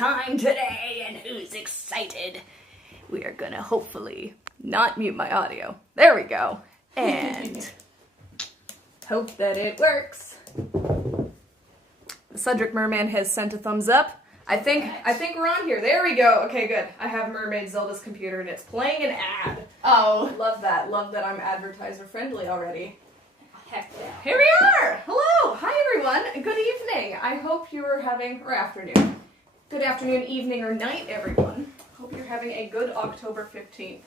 time today, and who's excited? We are gonna hopefully not mute my audio. There we go. And hope that it works. Cedric Merman has sent a thumbs up. I think we're on here. There we go. Okay, good. I have Mermaid Zelda's computer and it's playing an ad. Oh. Love that. Love that I'm advertiser friendly already. Heck yeah. Here we are! Hello! Hi everyone! Good evening! I hope you're having, or afternoon. Good afternoon, evening, or night, everyone. Hope you're having a good October 15th.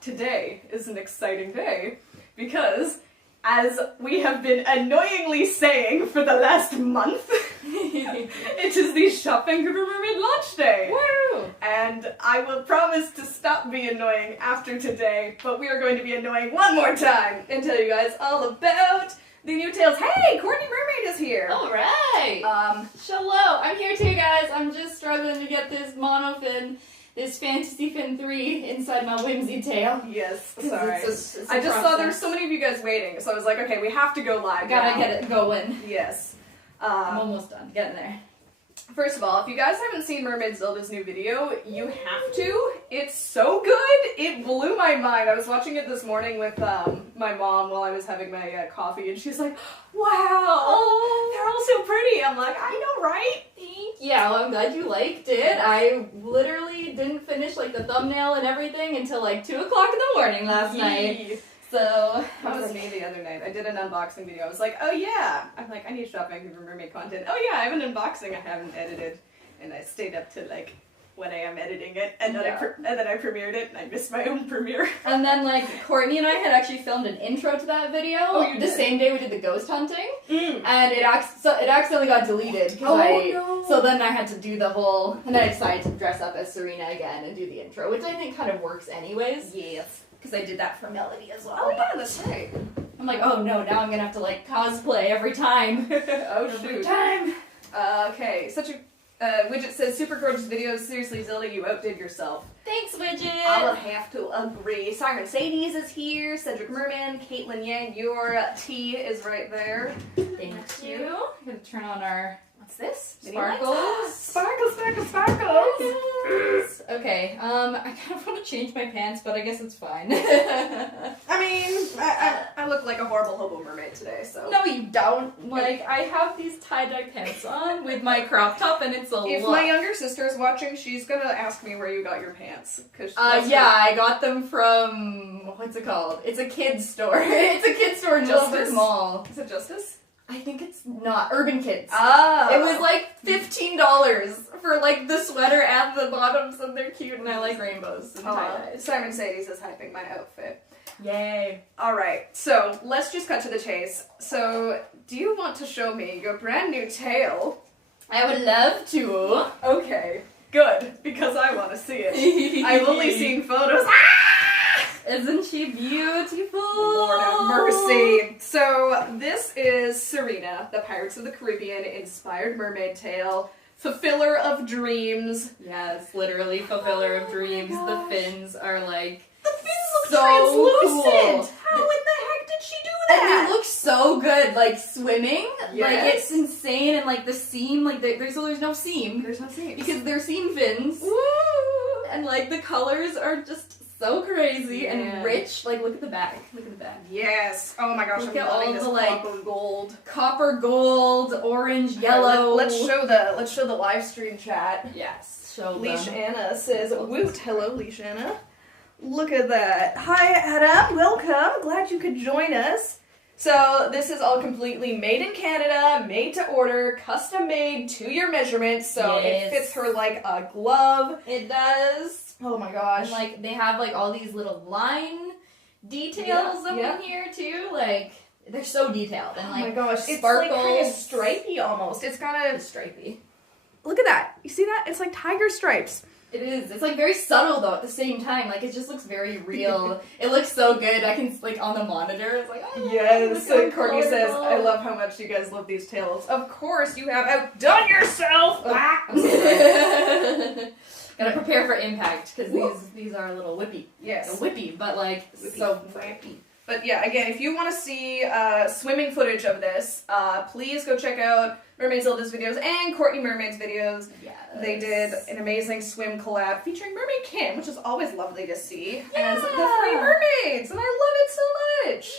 Today is an exciting day because, as we have been annoyingly saying for the last month, it is the Shopping for Mermaid launch day! Woo! And I will promise to stop being annoying after today, but we are going to be annoying one more time and tell you guys all about the new tales. Hey, Courtney Mermaid is here! Alright! Hello! I'm here too, guys. I'm just struggling to get this Monofin, this Fantasy Fin 3 inside my whimsy tail. Yes, sorry. It's a I just saw process. there's so many of you guys waiting, so I was like, okay, we have to go live Gotta now. get it going. Yes. I'm almost done. Getting there. First of all, if you guys haven't seen Mermaid Zelda's new video, you have to. It's so good. It blew my mind. I was watching it this morning with my mom while I was having my coffee, and she's like, wow, they're all so pretty. I'm like, I know, right? Yeah, well, I'm glad you liked it. I literally didn't finish like the thumbnail and everything until like 2 o'clock in the morning last night. So That was me the other night. I did an unboxing video. I was like, oh yeah. I'm like, I need shopping for mermaid content. Oh yeah, I have an unboxing I haven't edited. And I stayed up to like when I am editing it. And then, I premiered it and I missed my own premiere. And then like Courtney and I had actually filmed an intro to that video the same day we did the ghost hunting. And it accidentally got deleted. No. So then I had to do the whole, and then I decided to dress up as Serena again and do the intro, which I think kind of works anyways. Yes. Because I did that for Melody as well. Oh yeah, that's right. I'm like, oh no, now I'm gonna have to like cosplay every time. Oh Every shoot. time. Okay, such a widget says super gorgeous videos. Seriously, Zelda, you outdid yourself. Thanks, Widget. I will have to agree. Simon Mercedes is here. Cedric Merman, Caitlin Yang, your tea is right there. Thank you. I'm gonna turn on our What's this? sparkles. Sparkles, sparkles, sparkles. Okay, I kind of want to change my pants, but I guess it's fine. I mean, I look like a horrible hobo mermaid today, so. No, you don't. Like, I have these tie-dye pants on with my crop top, and it's a If look. my younger sister is watching, she's gonna ask me where you got your pants. Yeah, I got them from, what's it called? It's a kid's store. It's a kid's store in Justice? Justice Mall. Is it Justice? I think it's not. Urban Kids. Oh. It was like $15 for like the sweater and the bottoms, and they're cute, and I like rainbows and tie-dyes. Simon Mercedes is hyping my outfit. Yay. Alright, so let's just cut to the chase. So, do you want to show me your brand new tail? I would love to. Okay, good, because I want to see it. I've only seen photos. Isn't she beautiful? Lord have mercy. So, this is Serena, the Pirates of the Caribbean inspired mermaid tale. Fulfiller of dreams. Yes, literally fulfiller of dreams. my The gosh. fins are like The fins look so translucent! cool. How in the heck did she do and that? they look so good, like swimming. Like Yes. it's insane, and like the seam, like there's no seam There's no seams. because they're seam fins. Woo! And like the colors are just so crazy Yeah. and rich. Like look at the back. Look at the back. Yes. Oh my gosh, Look I'm at loving all this the, like, copper gold. Copper gold, orange, yellow. Let's show the live stream chat. Yes. Show Leash them. Anna says, woot, hello Leash Anna. Look at that. Hi Adam, welcome. Glad you could join us. So this is all completely made in Canada, made to order, custom made to your measurements, so Yes. it fits her like a glove. It does. Oh my gosh. And like they have like all these little line details up in here too. Like they're so detailed and oh like my gosh, it's sparkles. like kind of stripey almost. It's kind of, stripey. look at that. You see that? It's like tiger stripes. It is. It's like very subtle though at the same time. Like it just looks very real. It looks so good. I can like on the monitor. It's like oh, Yes, look how Courtney says, colorful. I love how much you guys love these tales. Of course, you have outdone yourself! Oh, Ah! I'm so sorry. Gotta prepare for impact because these are a little whippy. Yes. They're whippy, but like Whippy. so whippy. But yeah, again, if you want to see swimming footage of this, please go check out Mermaid Zelda's videos and Courtney Mermaid's videos. Yes. They did an amazing swim collab featuring Mermaid Kim, which is always lovely to see, Yeah. as the 3 mermaids, and I love it so much.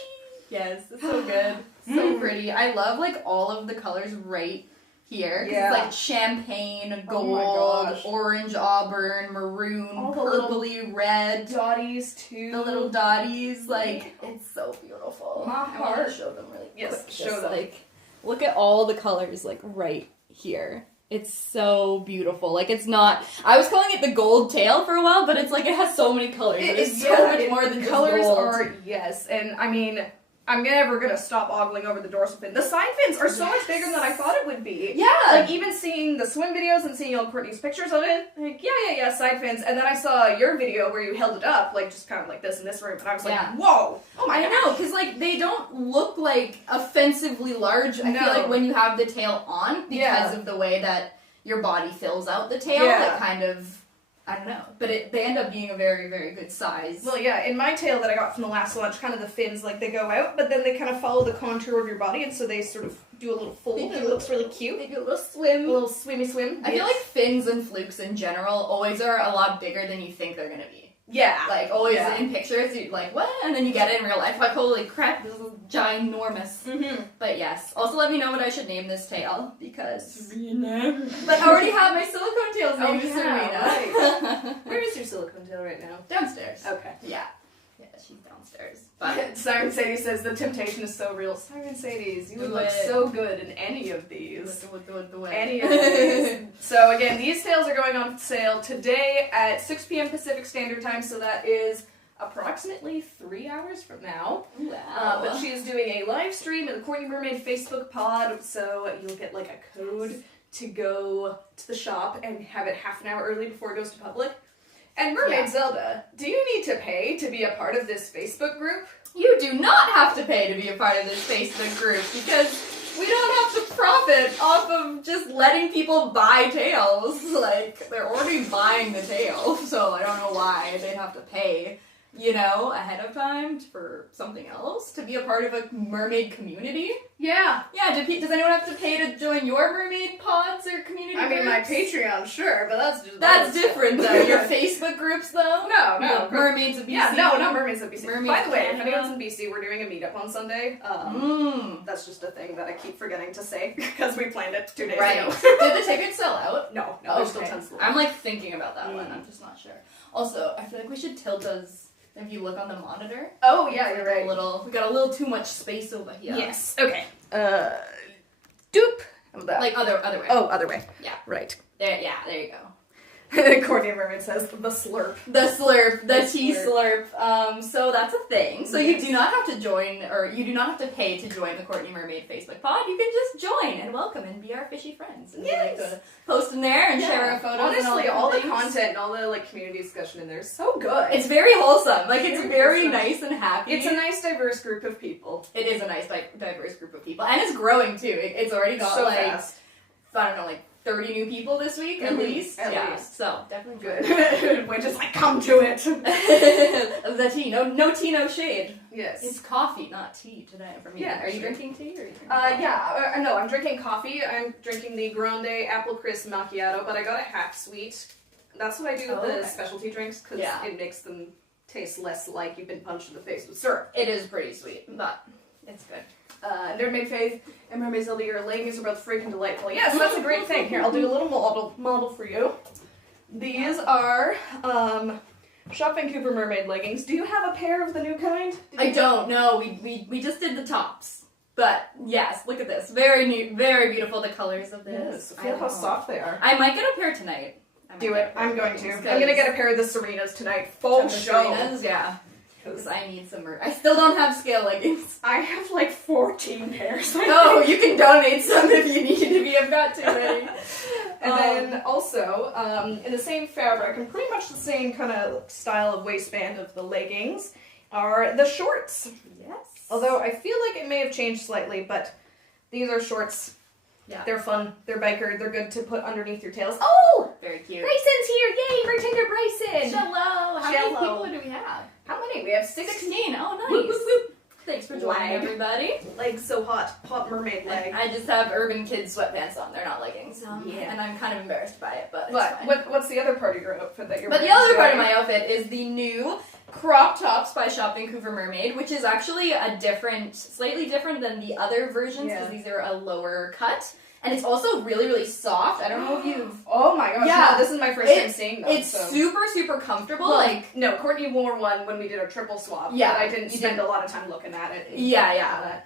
Yes, it's so good. So pretty. I love like all of the colors right here. Yeah. It's like champagne, Oh my gold, gosh. orange auburn, maroon, All the little purpley red. Dotties too. The little dotties, like, it's so beautiful. My I want heart. to show them really Yes, quick. show Just, them. like, look at all the colors, like, right here. It's so beautiful. Like, it's not... I was calling it the gold tail for a while, but it's like, it has so many colors. It's so much more than just colors gold. are, yes, and I mean... I'm never gonna stop ogling over the dorsal fin. The side fins are so much bigger than I thought it would be. Yeah! Like, even seeing the swim videos and seeing old Courtney's pictures of it, like, yeah, side fins. And then I saw your video where you held it up, like, just kind of like this in this room, and I was like, Yeah. whoa! Oh my I gosh. know, because, like, they don't look, like, offensively large, I No. feel like, when you have the tail on, because Yeah. of the way that your body fills out the tail. Yeah. It kind of... I don't know. But they end up being a very, very good size. Well, yeah, in my tail that I got from the last launch, kind of the fins, like, they go out, but then they kind of follow the contour of your body, and so they sort of do a little fold, and it looks really cute. Maybe a little A swim. little swimmy swim. I feel like fins and flukes in general always are a lot bigger than you think they're gonna be. Yeah. Like, always Yeah. in pictures, you're like, what? And then you get it in real life, like, holy crap, this is ginormous. Mm-hmm. But yes, also let me know what I should name this tail, because... Serena. But I already have my silicone tail's name is Serena. Where is your silicone tail right now? Downstairs. Okay. Yeah. Yeah, she's downstairs. But Siren Sadie says the temptation is so real. Siren Sadie's, you would Do look it. so good in any of these. the way. Any of these. So again, these tails are going on sale today at 6 p.m. Pacific Standard Time, so that is approximately 3 hours from now. Wow. But she is doing a live stream in the Courtney Mermaid Facebook pod, so you'll get like a code to go to the shop and have it half an hour early before it goes to public. And Mermaid Yeah. Zelda, do you need to pay to be a part of this Facebook group? You do not have to pay to be a part of this Facebook group, because we don't have to profit off of just letting people buy tails. Like, they're already buying the tail, so I don't know why they'd have to pay, you know, ahead of time for something else to be a part of a mermaid community. Yeah. Yeah, does anyone have to pay to join your mermaid pods or community I mean, my groups? Patreon, sure, but that's just... That's different, though. Your Facebook groups, though? No. Mermaids of BC? Yeah, no, Mermaids of BC. Mermaids By the way, if Canada. anyone's in BC, we're doing a meetup on Sunday. That's just a thing that I keep forgetting to say, because we planned it 2 days Right. ago. Did the tickets sell out? No, there's still Okay. tons left. I'm like thinking about that one. I'm just not sure. Also, I feel like we should tilt us. If you look on the monitor. Oh, yeah, It's you're like right. we got a little too much space over here. Yes, okay. Doop. How about that? Like other way. Oh, other way. Yeah. Right. There you go. Courtney Mermaid says, the slurp. The slurp, the The tea slurp. So that's a thing. So Yes. you do not have to join, or you do not have to pay to join the Courtney Mermaid Facebook pod. You can just join and welcome and be our fishy friends. And we like Yes. to post in there and share our photos. Honestly, and all the things. content and all the like community discussion in there is so good. It's very wholesome. Like, it's Very very wholesome. nice and happy. It's a nice, diverse group of people. It is a nice, like, diverse group of people. And it's growing, too. It's already got, So like, fast. I don't know, like, 30 new people this week, at Mhm. least. At yeah. least. So, definitely Good. We're just like, come to it. The tea. No tea, no shade. Yes. It's coffee, not tea today for me. Yeah, Are you sure. drinking tea, or are you drinking coffee? Yeah, no, I'm drinking coffee. I'm drinking the Grande Apple Crisp Macchiato, but I got it half sweet. That's what I do with the Okay. specialty drinks, because Yeah. it makes them taste less like you've been punched in the face with syrup. It is pretty sweet, but it's good. Nerdmaid Faith and Mermaid Zelda, your leggings are both freaking delightful. Yes, that's a great thing. Here, I'll do a little model for you. These are Shop Vancouver Mermaid leggings. Do you have a pair of the new kind? I don't know. We just did the tops. But, yes, look at this. Very new, very beautiful, the colors of this. Yes, feel how soft they are. I might get a pair tonight. Do it. I'm going to. I'm going to get a pair of the Serenas tonight. Full show. Serenas, yeah. Because I need some I still don't have scale leggings. I have like 14 pairs. Oh, you can donate some if you need to be. I've got too many. And then also, in the same fabric and pretty much the same kind of style of waistband of the leggings are the shorts. Yes. Although I feel like it may have changed slightly, but these are shorts. Yeah. They're fun. They're biker. They're good to put underneath your tails. Oh! Very cute. Bryson's here! Yay! Bartender Bryson! Hello. How many Hello. people do we have? How many? We have 16. 16. Oh, nice. Whoop, whoop, whoop. legs so hot. Hot mermaid leg. I just have Urban Kids sweatpants on. They're not leggings. Yeah. And I'm kind of embarrassed by it, but it's But fine. what's the other part of your outfit that you're But wearing? the other part of my outfit is the new crop tops by Shop Vancouver Mermaid, which is actually slightly different than the other versions because these are a lower cut. And it's also really, really soft. I don't know if you've... Oh my gosh, Yeah. no, this is my first time seeing them. It's super, super comfortable. Well, no, Courtney wore one when we did our triple swap. Yeah, but I didn't spend a lot of time looking at it. Yeah.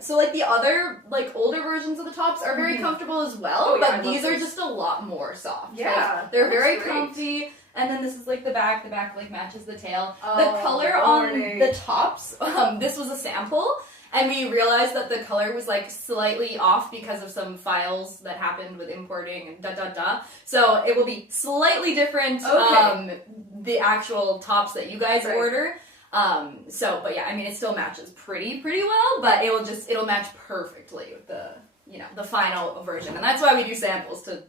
So like the other, like older versions of the tops are very comfortable as well, but these are just a lot more soft. Yeah. Like, they're very great. comfy. And then this is like the back like matches the tail. Oh, the color on the tops, this was a sample. And we realized that the color was like slightly off because of some files that happened with importing and So it will be slightly different, the actual tops that you guys order. But yeah, I mean, it still matches pretty well, but it'll match perfectly with the final version. And that's why we do samples to,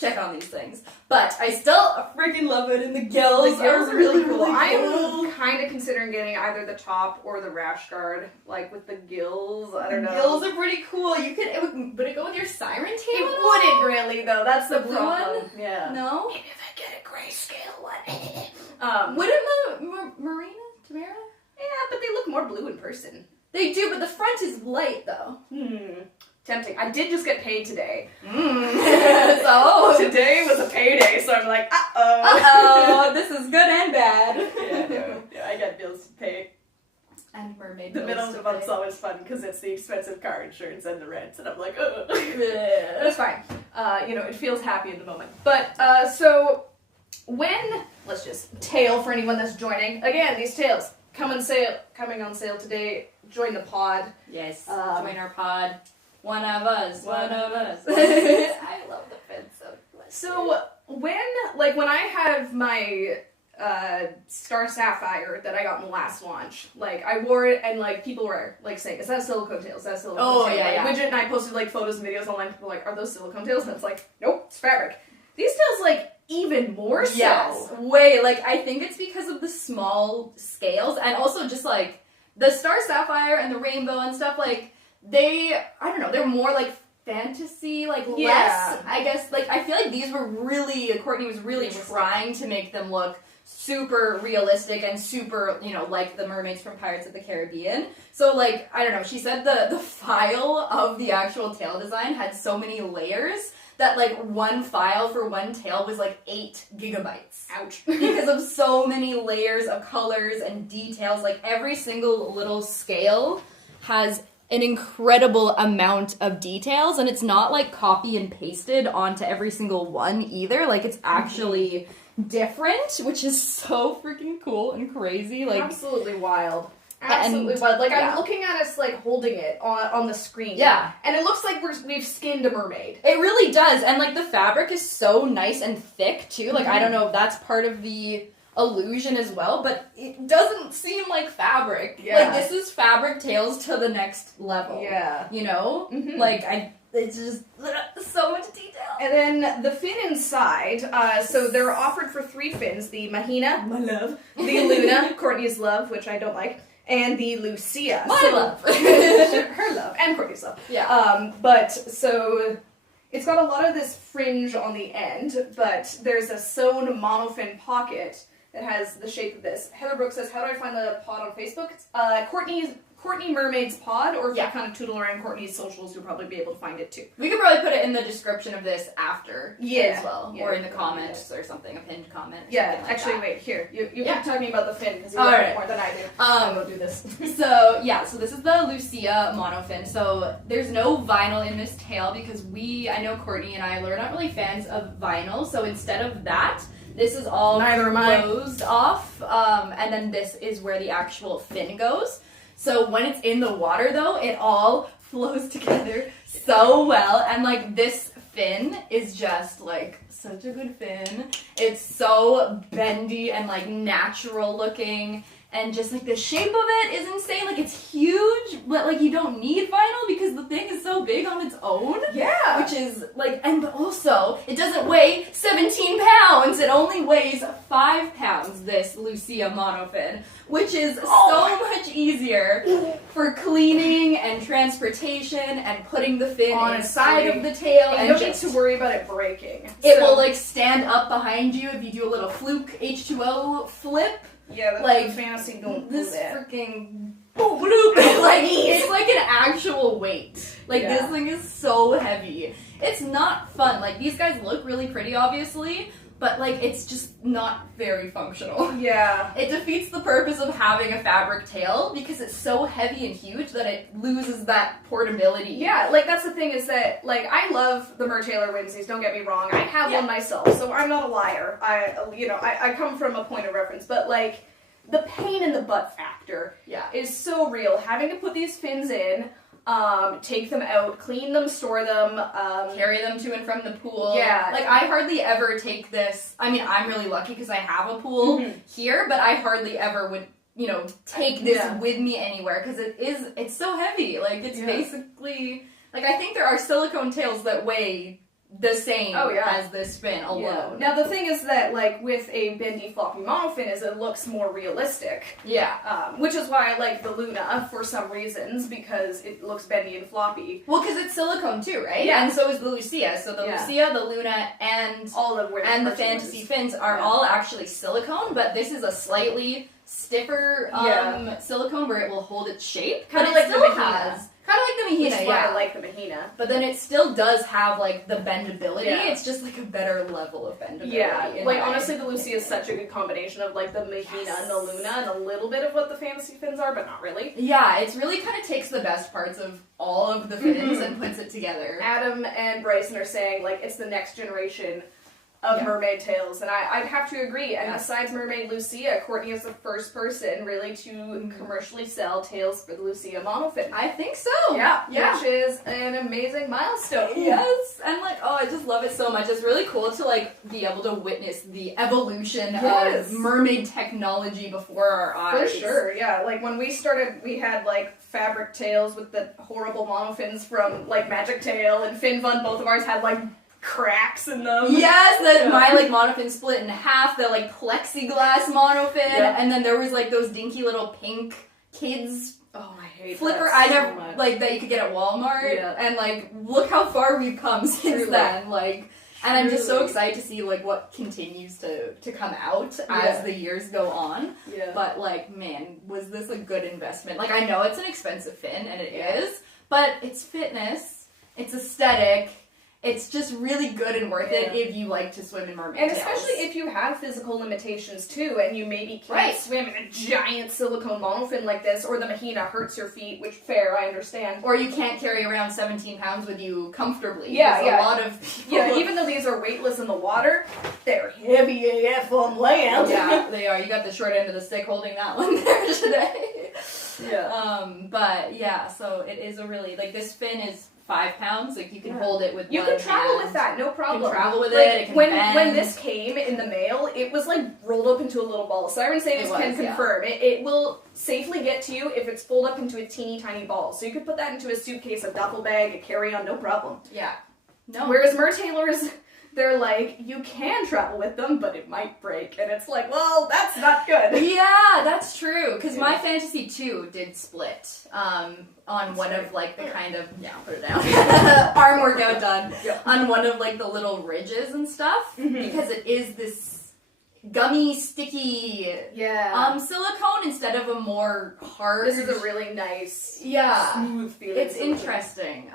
check on these things. But I still freaking love it, and the gills are really cool. I'm kind of considering getting either the top or the rash guard, like with the gills. I don't know. Gills are pretty cool. Would it go with your siren tail? It wouldn't really, though. That's the blue problem. one? Yeah. No? Maybe if I get a grayscale one. Would it Marina? Tamara? Yeah, but they look more blue in person. They do, but the front is light, though. Tempting. I did just get paid today. So today was a payday, so I'm like, this is good and bad. Yeah, I got bills to pay. And mermaid. The middle of the month's always fun because it's the expensive car insurance and the rent, and I'm like, ugh. But it's fine. It feels happy in the moment. But so let's just tail for anyone that's joining. Again, these tails coming on sale today. Join the pod. Yes. Join our pod. One of us. I love the fin so much. So when I have my Star Sapphire that I got in the last launch, like I wore it and like people were like saying, "Is that a silicone tail? Is that a silicone tail?" Yeah. Widget and I posted like photos and videos online. People were like, "Are those silicone tails?" And it's like, "Nope, it's fabric." These tails like even more so. Yes, way. Like I think it's because of the small scales and also just like the Star Sapphire and the rainbow and stuff. Like they're more like fantasy, like less. I guess like I feel like these were Courtney was really trying to make them look super realistic and super, like the mermaids from Pirates of the Caribbean. So like, I don't know, she said the file of the actual tail design had so many layers that like one file for one tail was like 8 gigabytes. Ouch. Because of so many layers of colors and details. Like every single little scale has an incredible amount of details, and it's not like copy and pasted onto every single one either. Like it's actually different, which is so freaking cool and crazy. Like absolutely wild. Absolutely wild. Like I'm looking at us like holding it on the screen. Yeah. And it looks like we've skinned a mermaid. It really does. And like the fabric is so nice and thick too. Like I don't know if that's part of the illusion as well, but it doesn't seem like fabric. Yeah. Like this is fabric tails to the next level. Yeah. Like it's just so much detail. And then the fin inside, so they're offered for 3 fins: the Mahina, my love, the Luna, Courtney's love, which I don't like, and the Lucia, my love, her love, and Courtney's love. Yeah. But so it's got a lot of this fringe on the end, but there's a sewn monofin pocket that has the shape of this. Heather Brooks says, "How do I find the pod on Facebook?" It's Courtney Mermaid's pod, or if you kind of tootle around Courtney's socials, you'll probably be able to find it too. We could probably put it in the description of this after as well, yeah, or in the comments or something, a pinned comment. Yeah, like actually, that. wait, here. You keep talking about the fin, because you All know right. more than I do. I will do this. So this is the Lucia monofin. So there's no vinyl in this tail because I know Courtney and I are not really fans of vinyl, so instead of that, this is all closed off, and then this is where the actual fin goes. So when it's in the water, though, it all flows together so well, and like this fin is just like such a good fin. It's so bendy and like natural looking, And just, like, the shape of it is insane. Like, it's huge, but, like, you don't need vinyl because the thing is so big on its own. Yeah. Which is, like, and also, it doesn't weigh 17 pounds. It only weighs 5 pounds, this Lucia Monofin. Which is so much easier for cleaning and transportation and putting the fin inside of the tail. And you don't need to worry about it breaking. It will, like, stand up behind you if you do a little fluke H2O flip. Yeah, that's like, fantasy don't this do that. freaking like, it's like an actual weight. Like, Yeah. this thing is so heavy. It's not fun. Like, these guys look really pretty, obviously, but, like, it's just not very functional. Yeah. It defeats the purpose of having a fabric tail because it's so heavy and huge that it loses that portability. Yeah, like, that's the thing is that, like, I love the Mertailor Whimsies, don't get me wrong. I have one myself, so I'm not a liar. I come from a point of reference, but, like, the pain in the butt factor is so real. Having to put these fins in, take them out, clean them, store them, carry them to and from the pool. Yeah. Like, I hardly ever take this. I mean, I'm really lucky because I have a pool here, but I hardly ever would, you know, take this with me anywhere because it's so heavy. Like, it's basically, like, I think there are silicone tails that weigh the same as this fin alone. Yeah. Now, the thing is that, like, with a bendy floppy monofin is it looks more realistic. Yeah. Which is why I like the Luna for some reasons, because it looks bendy and floppy. Well, because it's silicone too, right? Yeah. And so is the Lucia. So the Lucia, the Luna, and the Fantasy fins are all actually silicone, but this is a slightly stiffer silicone where it will hold its shape. Kind of like the Mahina. Kind of like the Mahina, Which is why I like the Mahina. But then it still does have, like, the bendability. Yeah. It's just, like, a better level of bendability. Yeah, like, honestly, the Lucia is such a good combination of, like, the Mahina and the Luna and a little bit of what the Fantasy fins are, but not really. Yeah, it's really kind of takes the best parts of all of the fins and puts it together. Adam and Bryson are saying, like, it's the next generation of mermaid tails, and I'd have to agree. And besides Mermaid Lucia, Courtney is the first person really to commercially sell tails for the Lucia Monofin. I think so. Yeah, which is an amazing milestone. Yes, and like, oh, I just love it so much. It's really cool to like be able to witness the evolution of mermaid technology before our eyes. For sure, yeah. Like when we started, we had like fabric tails with the horrible monofins from like Magic Tail and Fin Fun. Both of ours had like cracks in them. Yes, my like monofin split in half, the like plexiglass monofin, and then there was like those dinky little pink kids I hate flipper. that I so never much. like that you could get at Walmart, and like look how far we've come since then. Like, and I'm just so excited to see like what continues to come out as the years go on. Yeah. But like, man, was this a good investment? Like, I know it's an expensive fin, and it is, but it's fitness, it's aesthetic. It's just really good and worth it if you like to swim in mermaid And tails. especially if you have physical limitations too, and you maybe can't swim in a giant silicone monofin like this, or the Mahina hurts your feet, which fair, I understand. Or you can't carry around 17 pounds with you comfortably. Yeah, a lot of people... Yeah, even though these are weightless in the water, they're heavy AF on land. Yeah, they are. You got the short end of the stick holding that one there today. Yeah. But yeah, so it is a really, like, this fin is 5 pounds, like you can hold it with you one can travel hand. with that, no problem. You can travel with like, it can when bend. this came in the mail, it was like rolled up into a little ball. Siren Savings can confirm. It will safely get to you if it's folded up into a teeny tiny ball. So you could put that into a suitcase, a duffel bag, a carry-on, no problem. Yeah. No. Whereas Mertailors, they're like, you can travel with them, but it might break. And it's like, well, that's not good. Yeah, that's true. Because my Fantasy 2 did split on one of, like, the kind of... Yeah, put it down. Arm workout done. Yep. On one of, like, the little ridges and stuff. Because it is this gummy, sticky silicone instead of a more hard... This is a really nice, smooth feeling. It's interesting.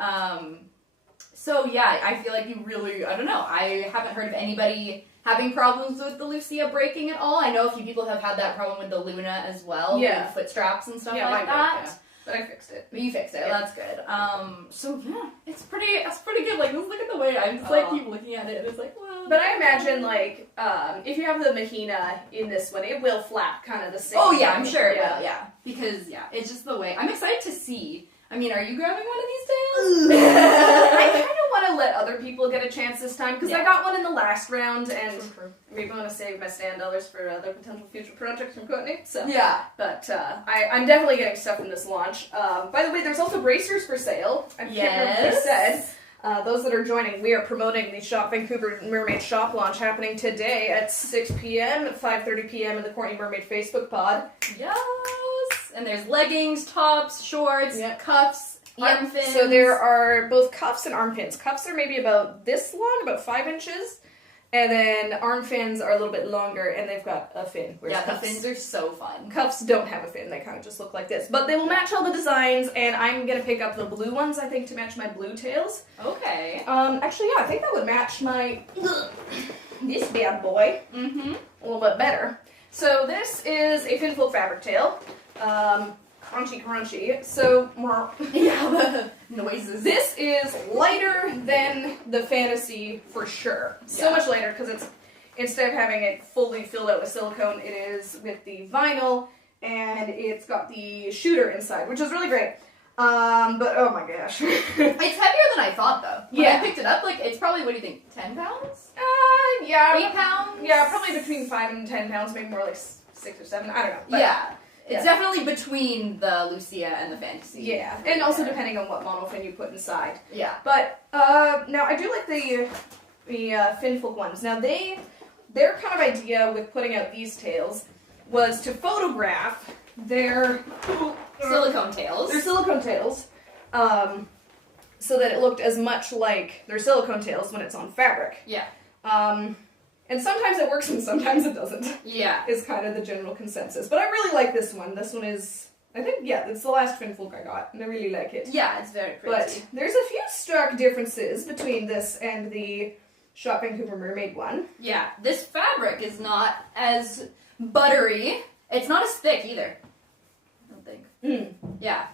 So, yeah, I feel like you really... I don't know. I haven't heard of anybody having problems with the Lucia breaking at all. I know a few people have had that problem with the Luna as well. Yeah. With foot straps and stuff like that. But I fixed it. But you fixed it. That's good. So yeah, it's pretty good. Like, just look at the way I'm just like keep looking at it, and it's like, well. But I imagine like if you have the Mahina in this one, it will flap kind of the same. Oh yeah, I'm sure it will. Yeah, because it's just the way. I'm excited to see. I mean, are you grabbing one of these tails? I kind of want want to let other people get a chance this time, because I got one in the last round, and maybe want to save my stand dollars for other potential future projects from Courtney. So yeah. But I'm definitely getting stuff from this launch. By the way, there's also bracers for sale. I can't remember what I said. Those that are joining, we are promoting the Shop Vancouver Mermaid shop launch happening today at 6 p.m. at 5:30 p.m. in the Courtney Mermaid Facebook pod. Yes! And there's leggings, tops, shorts, cuffs, arm fins. So there are both cuffs and arm fins. Cuffs are maybe about this long, about 5 inches. And then arm fins are a little bit longer, and they've got a fin. Yeah, the fins are so fun. Cuffs don't have a fin. They kind of just look like this. But they will match all the designs, and I'm going to pick up the blue ones, I think, to match my blue tails. Okay. Actually, yeah, I think that would match my... this bad boy. Mm-hmm. A little bit better. So this is a Finfolk fabric tail. Crunchy. So, yeah, the noises. This is lighter than the Fantasy for sure. So much lighter because it's, instead of having it fully filled out with silicone, it is with the vinyl, and it's got the shooter inside, which is really great. But oh my gosh. It's heavier than I thought, though. When I picked it up, like, it's probably, what do you think, 10 pounds? Yeah. 8 pounds? Yeah, probably between 5 and 10 pounds, maybe more like 6 or 7, I don't know. But yeah. It's definitely between the Lucia and the Fantasy. Yeah, and also depending on what monofin you put inside. Yeah. But, now I do like the Finfolk ones. Now their kind of idea with putting out these tails was to photograph their silicone tails. Their silicone tails, so that it looked as much like their silicone tails when it's on fabric. Yeah. And sometimes it works and sometimes it doesn't. Yeah. Is kind of the general consensus. But I really like this one. This one is, I think, it's the last Finfolk I got, and I really like it. Yeah, it's very pretty. But there's a few stark differences between this and the Shop Vancouver Mermaid one. Yeah, this fabric is not as buttery. It's not as thick either, I don't think. Yeah.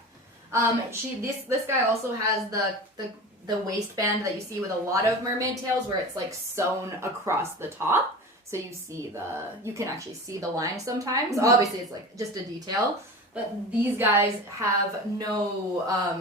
This guy also has the waistband that you see with a lot of mermaid tails, where it's like sewn across the top, so you can actually see the line sometimes. Obviously, it's like just a detail, but these guys have no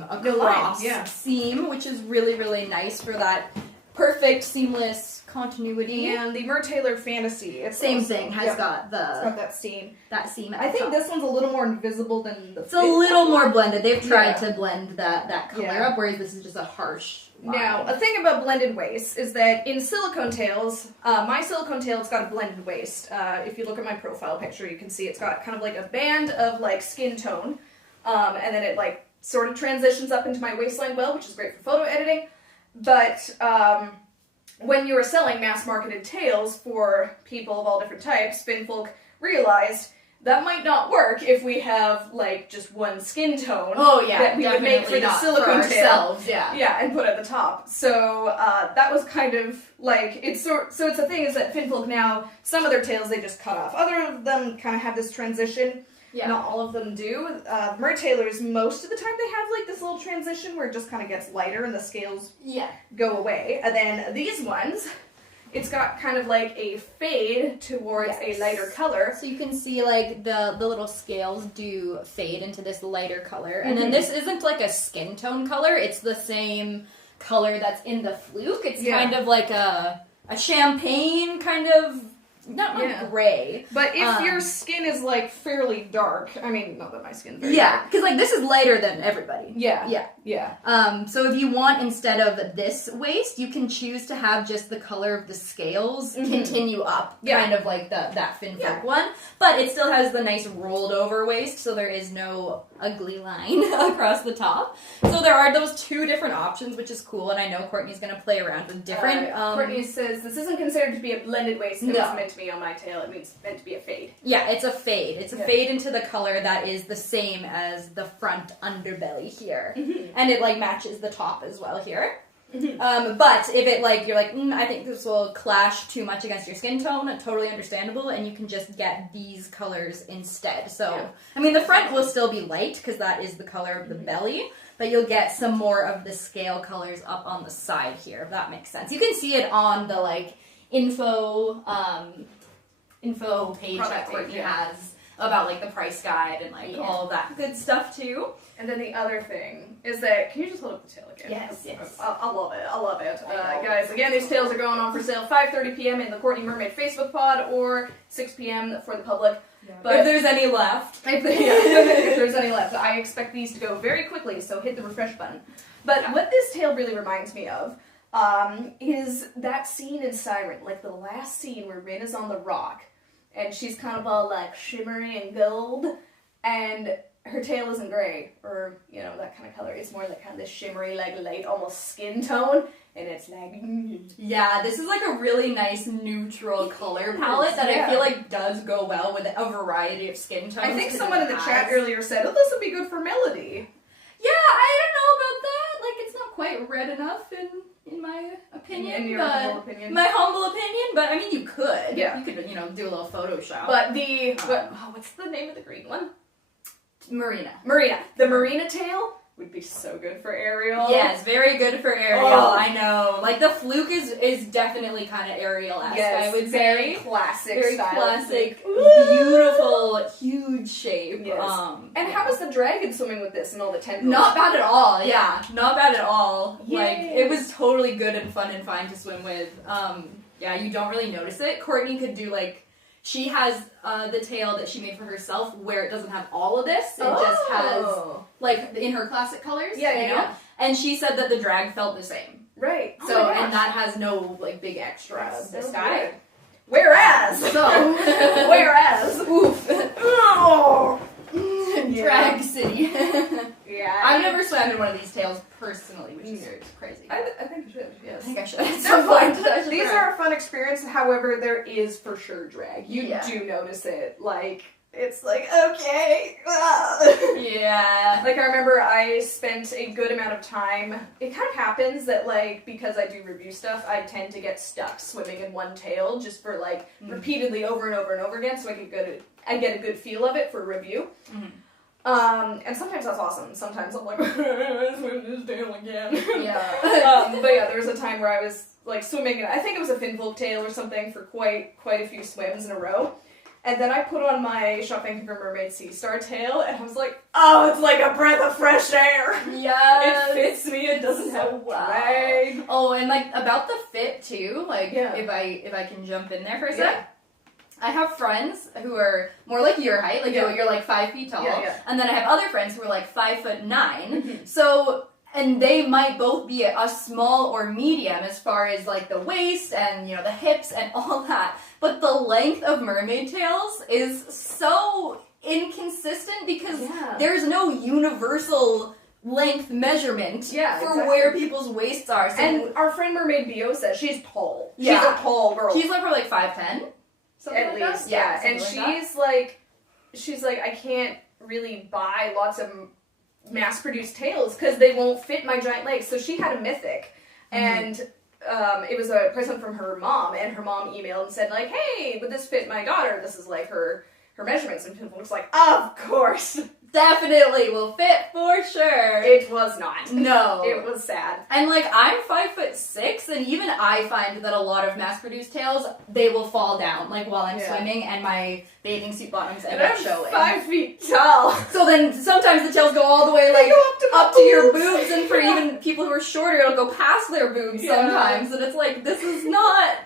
across seam, which is really, really nice for that perfect seamless continuity. And the Mertailor Fantasy, it's same thing, has got that seam. That seam at I the think top. this one's a little more invisible than the. It's a little more blended. They've tried to blend that color up, whereas this is just a harsh line. Now, a thing about blended waist is that in silicone tails, my silicone tail's got a blended waist. If you look at my profile picture, you can see it's got kind of like a band of like skin tone, and then it like sort of transitions up into my waistline well, which is great for photo editing. But when you were selling mass-marketed tails for people of all different types, Finfolk realized that might not work if we have like just one skin tone. That we would make for the silicone tail. Yeah, and put at the top. So that was kind of like so it's a thing is that Finfolk now, some of their tails they just cut off. Other of them kind of have this transition. Yeah. Not all of them do. Mertailors, most of the time they have like this little transition where it just kind of gets lighter and the scales go away. And then these ones, it's got kind of like a fade towards a lighter color. So you can see like the little scales do fade into this lighter color. And then this isn't like a skin tone color. It's the same color that's in the fluke. It's kind of like a champagne kind of... Not like gray. But if your skin is like fairly dark, I mean, not that my skin's very dark. because like this is lighter than everybody. Yeah. So if you want, instead of this waist, you can choose to have just the color of the scales continue up, kind of like that Finfolk one. But it still has the nice rolled over waist, so there is no ugly line across the top. So there are those two different options, which is cool, and I know Courtney's going to play around with different... Courtney says, this isn't considered to be a blended waist. It was meant to be on my tail. It means meant to be a fade. Yeah, it's a fade. It's a fade into the color that is the same as the front underbelly here. And it like matches the top as well here. But if it like, you're like, I think this will clash too much against your skin tone, totally understandable, and you can just get these colors instead. So, I mean, the front will still be light, because that is the color of the belly, but you'll get some more of the scale colors up on the side here, if that makes sense. You can see it on the, like, info page that Courtney has about like the price guide and like all of that good stuff too. And then the other thing is that, can you just hold up the tail again? Yes. I love it. I love it. Guys, again, these tails are going on for sale 5:30 p.m. in the Courtney Mermaid Facebook pod or 6 p.m. for the public. Yeah. But if there's any left. If there's any left. I expect these to go very quickly, so hit the refresh button. But what this tail really reminds me of is that scene in Siren, like the last scene where Rin is on the rock, and she's kind of all like shimmery and gold, and her tail isn't gray, or, you know, that kind of color. It's more like kind of this shimmery, like light, almost skin tone, and it's like... Yeah, this is like a really nice neutral color palette that I feel like does go well with a variety of skin tones. I think someone in the chat earlier said, oh, this would be good for Melody. Yeah, I don't know about that. Like, it's not quite red enough in my opinion. In your humble opinion. My humble opinion, but I mean, you could. Yeah. You could, you know, do a little Photoshop. But the... what's the name of the green one? Marina. The Marina tail would be so good for Ariel. Yes, very good for Ariel. I know. Like the fluke is definitely kind of Ariel-esque. Yes, I would very say. classic. Very style classic, beautiful, huge shape. Yes. And how was the dragon swimming with this and all the tendrils? Not bad at all. Yeah, not bad at all. Yay. Like it was totally good and fun and fine to swim with. Yeah, you don't really notice it. Courtney could do like. She has the tail that she made for herself where it doesn't have all of this. It just has, like, in her classic colors. Yeah. And she said that the drag felt the same. Right. So, and that has no, like, big extras this time. Whereas. Oof. Drag City. Yeah. I've never swam in one of these tails personally, which is crazy. I think you should, yes. I think I should. They're fun. These are a fun experience, however, there is for sure drag. You do notice it. Like, it's like, okay. Yeah. Like, I remember I spent a good amount of time. It kind of happens that, like, because I do review stuff, I tend to get stuck swimming in one tail just for, like, repeatedly over and over and over again, so I get a good feel of it for review. And sometimes that's awesome. Sometimes I'm like, I swim this tail again. Yeah. But yeah, there was a time where I was like swimming, I think it was a finfolk tail or something for quite a few swims in a row. And then I put on my Shop Vancouver Mermaid Sea Star tail, and I was like, oh, it's like a breath of fresh air. Yeah. It fits me. It doesn't have drag. Oh, and like about the fit too. Like if I can jump in there for a sec. I have friends who are more like your height, like you're like 5 feet tall, and then I have other friends who are like 5'9". So, and they might both be a small or medium as far as like the waist and the hips and all that. But the length of mermaid tails is so inconsistent because there's no universal length measurement for where people's waists are. So, and our friend Mermaid Bio says she's tall. She's a tall girl. She's like probably like 5'10". At least, and she's like, I can't really buy lots of mass-produced tails because they won't fit my giant legs. So she had a mythic, and it was a present from her mom, and her mom emailed and said like, hey, would this fit my daughter? This is like her measurements, and people was like, of course. Definitely will fit for sure. It was not. No. It was sad. And like, I'm 5'6", and even I find that a lot of mass-produced tails, they will fall down, like while I'm swimming, and my bathing suit bottoms end up showing. 5 feet tall. So then sometimes the tails go all the way like up to your boobs, and for even people who are shorter, it'll go past their boobs sometimes. And it's like, this is not...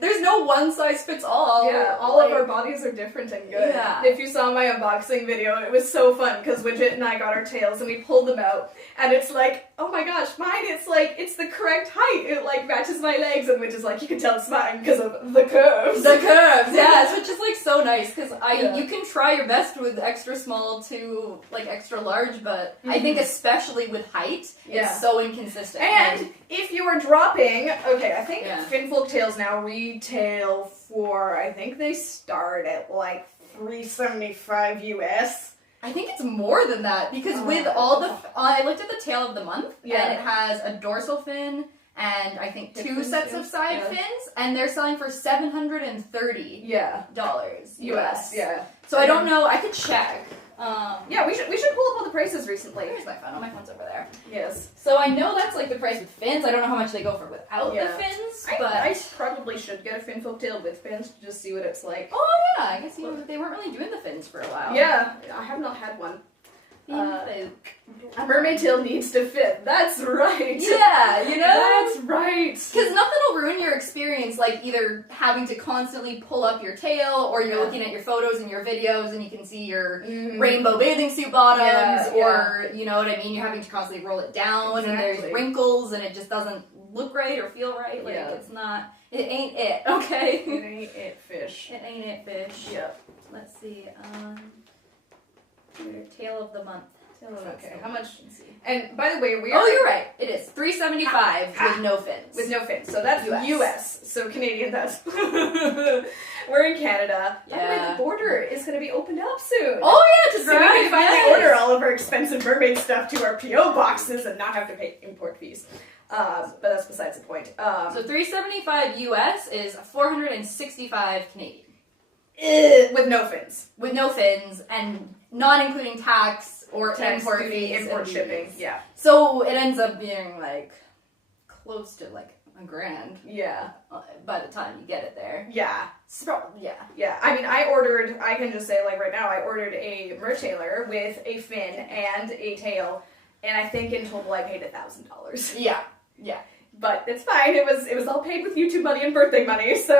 There's no one size fits all. Yeah, all of our bodies are different and good. Yeah. If you saw my unboxing video, it was so fun because Widget and I got our tails and we pulled them out, and it's like, oh my gosh, mine, it's the correct height. It like matches my legs, and Widget's like, you can tell it's mine because of the curves. The curves, yes, which is like so nice because you can try your best with extra small to like extra large, but I think especially with height, it's so inconsistent. And if you are dropping, I think finfolk tails now retail for, I think they start at like $375 US. I think it's more than that because with all the I looked at the tail of the month and it has a dorsal fin and I think two sets of side fins, and they're selling for $730 US. Yeah. So I don't know, I could check. Yeah, we should pull up all the prices recently. Where's my phone? Oh, my phone's over there. Yes. So I know that's like the price with fins. I don't know how much they go for without the fins, but I probably should get a fin folktail with fins to just see what it's like. Oh yeah, I guess they weren't really doing the fins for a while. Yeah, I have not had one. A mermaid tail needs to fit. That's right. Yeah, you know? That's right. Because nothing will ruin your experience, like either having to constantly pull up your tail, or you're looking at your photos and your videos and you can see your rainbow bathing suit bottoms, or, you know what I mean, you're having to constantly roll it down, and there's wrinkles, and it just doesn't look right or feel right. Like, it's not, it ain't it, okay? It ain't it, fish. It ain't it, fish. Yep. Let's see, tail of the month. Okay, how much? And by the way, we are... Oh, you're right. It is $375 with no fins. With no fins. So that's US. So Canadian, that's... We're in Canada. Yeah. By the way, the border is going to be opened up soon. Oh, yeah, to so we can finally order all of our expensive mermaid stuff to our P.O. boxes and not have to pay import fees. But that's besides the point. So $375 US is $465 Canadian. With no fins. With no fins, and not including tax or import fees. Import shipping, yeah. So it ends up being like close to like $1,000. Yeah. By the time you get it there. Yeah. So, yeah. Yeah. I mean, I can just say, like, right now, I ordered a mertailer with a fin and a tail, and I think in total I paid $1,000. Yeah. Yeah. But it's fine. It was all paid with YouTube money and birthday money. So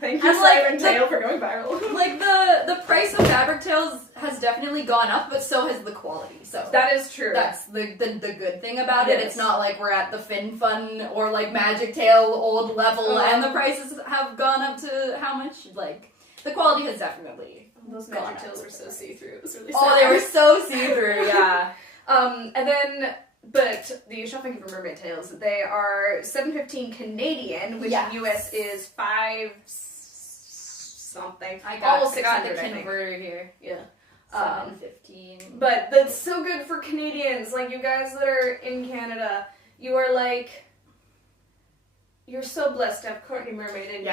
thank you, Siren Tail, for going viral. Like the price of fabric tails has definitely gone up, but so has the quality. So that is true. That's the good thing about it. It's not like we're at the Fin Fun or like Magic Tail old level, and the prices have gone up to how much? Like the quality has definitely. Those Magic Tails were so see through. It was really sad. Oh, they were so see through. Yeah. And then. But the shopping for mermaid tails, they are $7.15 Canadian, which in US is $5 something. I got $600, the converter here. Yeah. $7.15. But that's so good for Canadians, like you guys that are in Canada. You are like, you're so blessed to have Courtney Mermaid in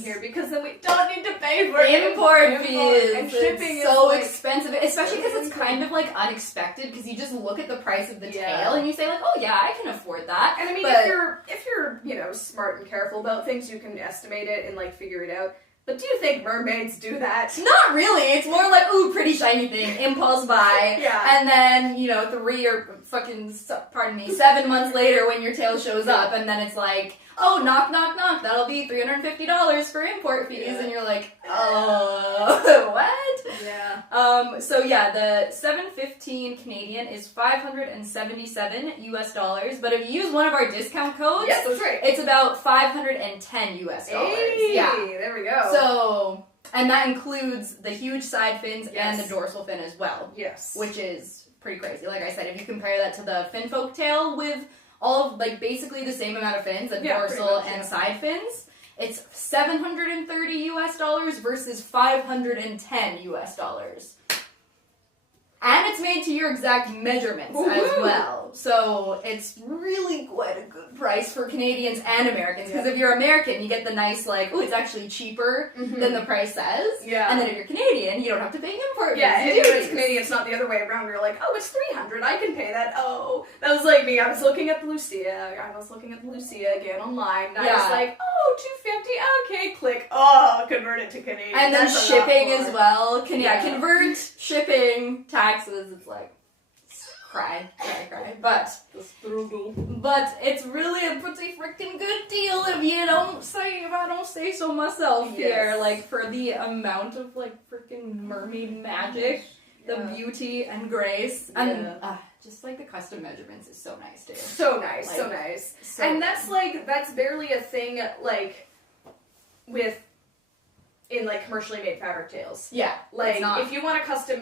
here, because then we don't need to pay for import fees. And shipping is so expensive, especially because it's kind of like unexpected, because you just look at the price of the tail and you say like, oh yeah, I can afford that. And I mean, if you're you know, smart and careful about things, you can estimate it and like figure it out. But do you think mermaids do that? Not really. It's more like, ooh, pretty shiny thing, impulse buy. And then, you know, 7 months later when your tail shows up, and then it's like, oh, knock, knock, knock, that'll be $350 for import fees. And you're like, oh, what? Yeah. So yeah, the $7.15 Canadian is $577 US, but if you use one of our discount codes, yes, that's right, it's about $510 US. Hey, yeah, there we go. So, and that includes the huge side fins and the dorsal fin as well. Yes, which is pretty crazy. Like I said, if you compare that to the fin folk tail with all of like basically the same amount of fins, and dorsal and side fins, it's $730 US versus $510 US. And it's made to your exact measurements as well. So it's really quite a good price for Canadians and Americans. Because if you're American, you get the nice, like, oh, it's actually cheaper than the price says. Yeah. And then if you're Canadian, you don't have to pay import fees. Yeah, and if it's Canadian, it's not the other way around. You're like, oh, it's $300, I can pay that. Oh, that was like me. I was looking at the Lucia again online. And I was like, oh, $250, okay, click. Oh, convert it to Canadian. And then shipping as well. Convert, shipping, taxes. It's like, cry. But it's really a pretty freaking good deal if I don't say so myself here. Like, for the amount of like freaking mermaid magic, the beauty and grace, and just like the custom measurements is so nice too. So nice, like, so nice. So and that's barely a thing like in like commercially made fabric tails. Yeah, like if you want a custom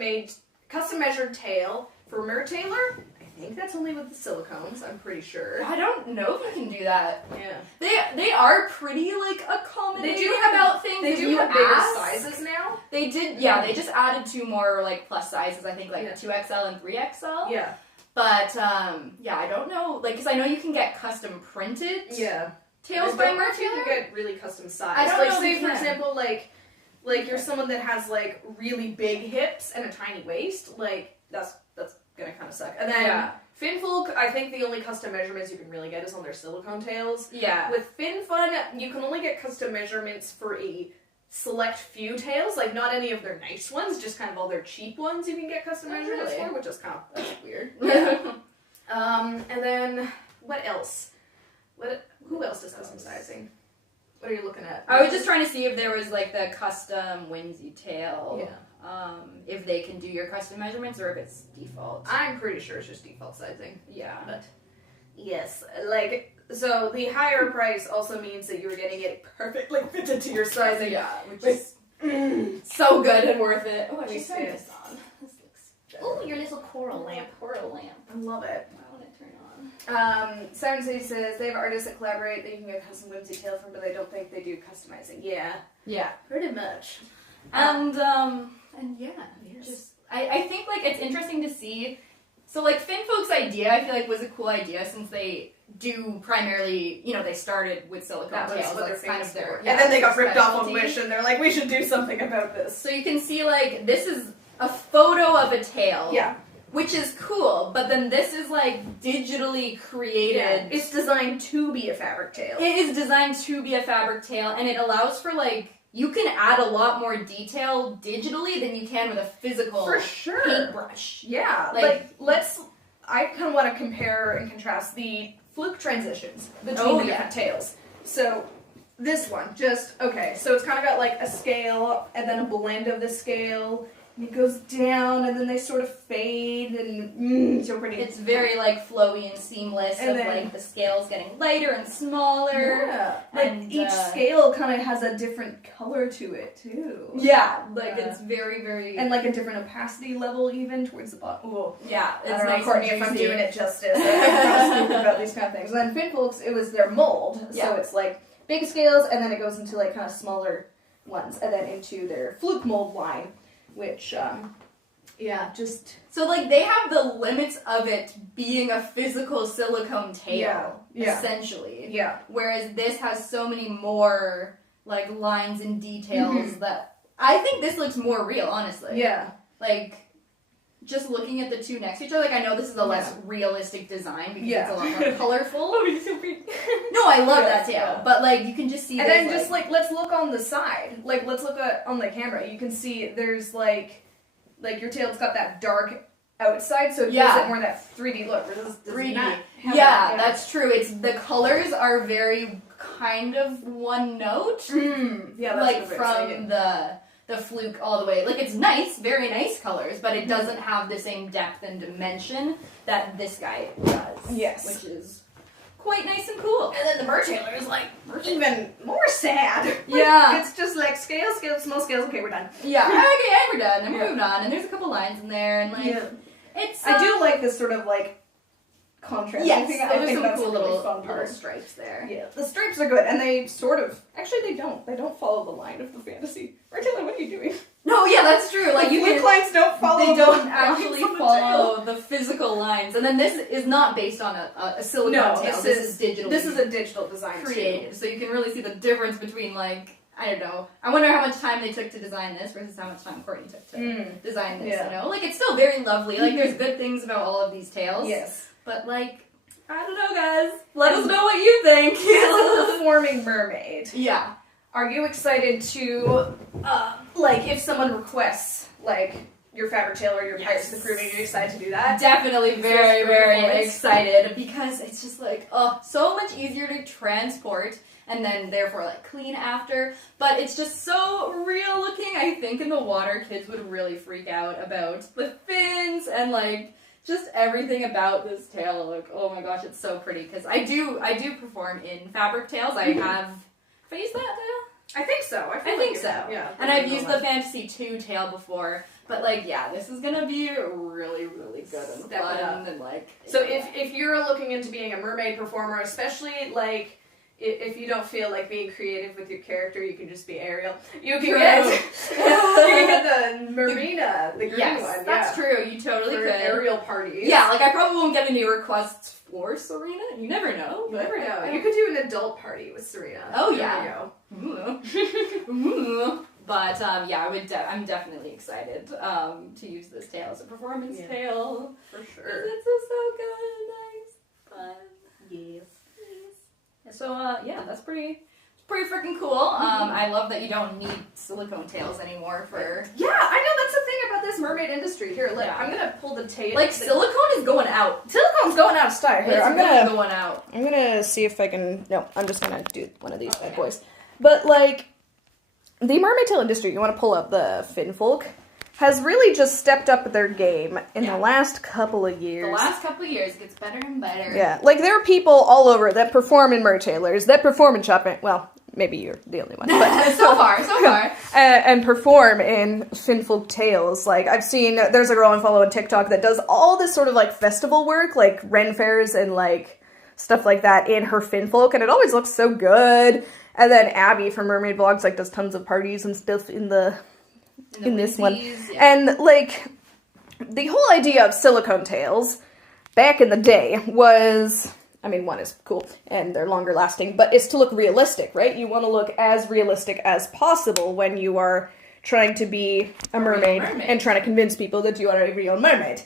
measured tail for mertailer, I think that's only with the silicones, I'm pretty sure. I don't know if you can do that. Yeah. They are pretty like accommodating they do about things. They do have bigger sizes now. They did, they just added 2 more like plus sizes, I think, like 2XL and 3XL. Yeah. But I don't know, like, because I know you can get custom printed tails by mertailer. You can get really custom sized. I don't know. Say for example, like Like, you're someone that has, like, really big hips and a tiny waist, like, that's gonna kind of suck. And then Finfolk, I think the only custom measurements you can really get is on their silicone tails. Yeah. With FinFun, you can only get custom measurements for a select few tails, like not any of their nice ones, just kind of all their cheap ones you can get custom measurements for, which is kind of that's weird. Yeah. And then what else? Who else does custom sizing? What are you looking at? I was just trying to see if there was like the custom whimsy tail. Yeah. If they can do your custom measurements or if it's default. I'm pretty sure it's just default sizing. Yeah. But yes, like, so the higher price also means that you're getting it perfectly fitted to your sizing. Yeah, which is so good and worth it. Oh, I should turn this on. This looks better. Oh, your little coral lamp. Coral lamp. I love it. Why won't it turn on? Siren City says they have artists that collaborate that you can get a custom whimsy tail from, but I don't think they do customizing. Yeah. Yeah. Pretty much. And yeah, Yes. just I think like it's interesting to see. So like Finfolk's idea, I feel like was a cool idea since they do primarily, you know, they started with silicone That was tails. what That's they're kind famous of their for. And then they got ripped off on specialty. Wish, and they're like, we should do something about this. So you can see like this is a photo of a tail. Yeah. Which is cool, but then this is like digitally created. Yeah. It's designed to be a fabric tail. It is designed to be a fabric tail, and it allows for like you can add a lot more detail digitally than you can with a physical For sure. paintbrush. Yeah. I kind of want to compare and contrast the fluke transitions between the different tails. So this one, so it's kind of got like a scale and then a blend of the scale. And it goes down, and then they sort of fade, and so pretty. It's very like flowy and seamless, And of then- like the scales getting lighter and smaller. Yeah, like And, each scale kind of has a different color to it too. Yeah, like it's very, very And like a different opacity level even towards the bottom. Ooh. yeah. It's I don't know, nice Courtney, and if I'm juicy. doing it justice. I'm kind of stupid about these kind of things. And then Finfolk's, it was their mold, Yeah. so it's like big scales, and then it goes into like kind of smaller ones, and then into their fluke mold line, which, just... So like they have the limits of it being a physical silicone tail, Yeah. essentially. Yeah. Whereas this has so many more like lines and details that I think this looks more real, honestly. Yeah. Like just looking at the two next to each other, like I know this is a less realistic design because it's a lot more colorful. No, I love that tail, but like you can just see. And then just like let's look on the side. Like let's look at on the camera. You can see there's like your tail's got that dark outside, so it gives it more that 3D look. Or does 3D. not have Yeah, that. that's true. It's the colors are very kind of one note. Yeah, that's like what from saying. the fluke all the way. Like it's nice, very nice colors, but it doesn't have the same depth and dimension that this guy does. Yes. Which is quite nice and cool. And then the Mertailor is like even more sad. Like, Yeah. it's just like scale, small scales. Okay, we're done. Yeah. Okay, and we're done. And we're moving on. And there's a couple lines in there, and like it's. I do like this sort of like contrast. Yes, I think there's some that's cool a really little fun part. stripes there. Yeah, the stripes are good, and they sort of actually they don't follow the line of the fantasy. Mertailor, what are you doing? No, yeah, that's true. Like you fluke lines don't follow. They the don't lines actually of the follow the physical lines. And then this is not based on a silicone tail. No, This is digital. This is a digital design created. So you can really see the difference between like, I don't know. I wonder how much time they took to design this versus how much time Courtney took to design this, Yeah. you know? Like it's still very lovely. Like there's good things about all of these tails. Yes. But like, I don't know guys. Let us know what you think. As a performing mermaid, Yeah. are you excited to, like, if someone requests, like, your fabric tail or your Pirates of the Caribbean, are you excited to do that? Definitely very, for very performance? excited because it's just like, oh, so much easier to transport and then therefore like clean after. But it's just so real looking. I think in the water, kids would really freak out about the fins and like just everything about this tail. Like, oh my gosh, it's so pretty because I do perform in fabric tails. I have used that tail? I think so. I think so. Yeah. And I've used the Fantasy 2 tail before, but like, yeah, this is gonna be really, really good and Step it fun up. and like. So if you're looking into being a mermaid performer, especially like if you don't feel like being creative with your character, you can just be Ariel. You can get the Marina, the green yes, one. that's true. You totally for could. Ariel parties. Yeah, like I probably won't get any requests for Serena. You never know. You never know. You could do an adult party with Serena. Oh, There yeah. you go. Ooh. Ooh. But yeah, I'm definitely excited to use this tail as a performance tail. For sure. It's so good, nice, fun. Yes. So yeah, that's pretty freaking cool. I love that you don't need silicone tails anymore for. Yeah, I know that's the thing about this mermaid industry. Here, like I'm gonna pull the tail. Like silicone is going out. Silicone's going out of style. Here, I'm going out. I'm gonna see if I can. No, I'm just gonna do one of these bad boys. But like the mermaid tail industry, you want to pull up the fin folk, has really just stepped up their game in the last couple of years. The last couple of years gets better and better. Yeah, like there are people all over that perform in mertailers, that perform in shopping. Well, maybe you're the only one, but so far. And perform in finfolk tails. Like I've seen, there's a girl I follow on TikTok that does all this sort of like festival work, like Ren fairs and like stuff like that in her finfolk, and it always looks so good. And then Abby from Mermaid Vlogs like does tons of parties and stuff in this one. Yeah. And like the whole idea of silicone tails back in the day was, I mean, one is cool and they're longer lasting, but it's to look realistic, right? You want to look as realistic as possible when you are trying to be a mermaid and trying to convince people that you are a real mermaid.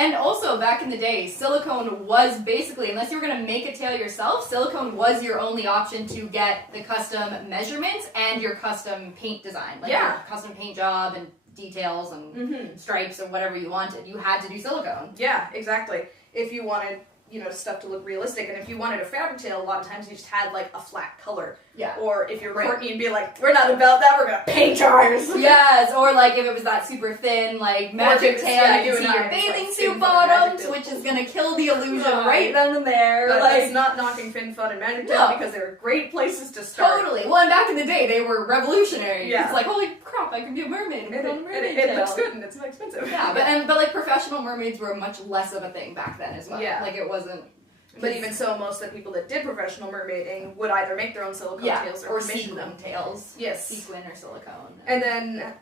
And also, back in the day, silicone was basically, unless you were going to make a tail yourself, silicone was your only option to get the custom measurements and your custom paint design. Like your custom paint job and details and stripes or whatever you wanted. You had to do silicone. Yeah, exactly. If you wanted, you know, stuff to look realistic. And if you wanted a fabric tail, a lot of times you just had, like, a flat color. Yeah. Or if you're Courtney and be like, we're not about that, we're gonna paint ours. Yes, or, like, if it was that super thin, like, magic tail, you can see your bathing suit bottoms, which is gonna kill the illusion right then and there. But like, it's not knocking Fin Fun and Magic Tail because they were great places to start. Totally. Well, and back in the day, they were revolutionary. Yeah. It's like, holy crap, I can be a mermaid. It looks good and it's not expensive. Yeah, but like, professional mermaids were much less of a thing back then as well. Yeah. Like, it wasn't... But even so, most of the people that did professional mermaiding would either make their own silicone tails or commission them. Tails. Yes. Sequin or silicone. And then,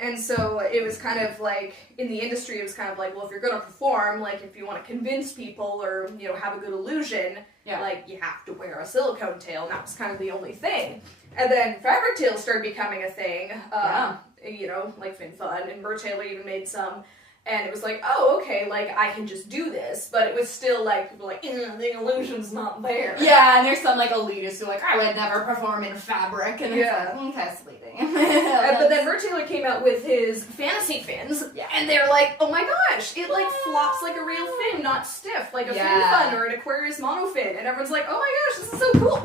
and so it was kind of like, in the industry, it was kind of like, well, if you're going to perform, like, if you want to convince people or, you know, have a good illusion, like, you have to wear a silicone tail. And that was kind of the only thing. And then fabric tails started becoming a thing, you know, like Fin Fun, and Mertailor even made some. And it was like, oh, okay, like, I can just do this. But it was still, like, people like, the illusion's not there. Yeah, and there's some, like, elitists who are like, I would never perform in fabric. And it's like, that's fleeting. But then Mertailor came out with his fantasy fins. Yeah. And they're like, oh my gosh, it, like, flops like a real fin, not stiff. Like a Fin Fun or an Aquarius Monofin. And everyone's like, oh my gosh, this is so cool.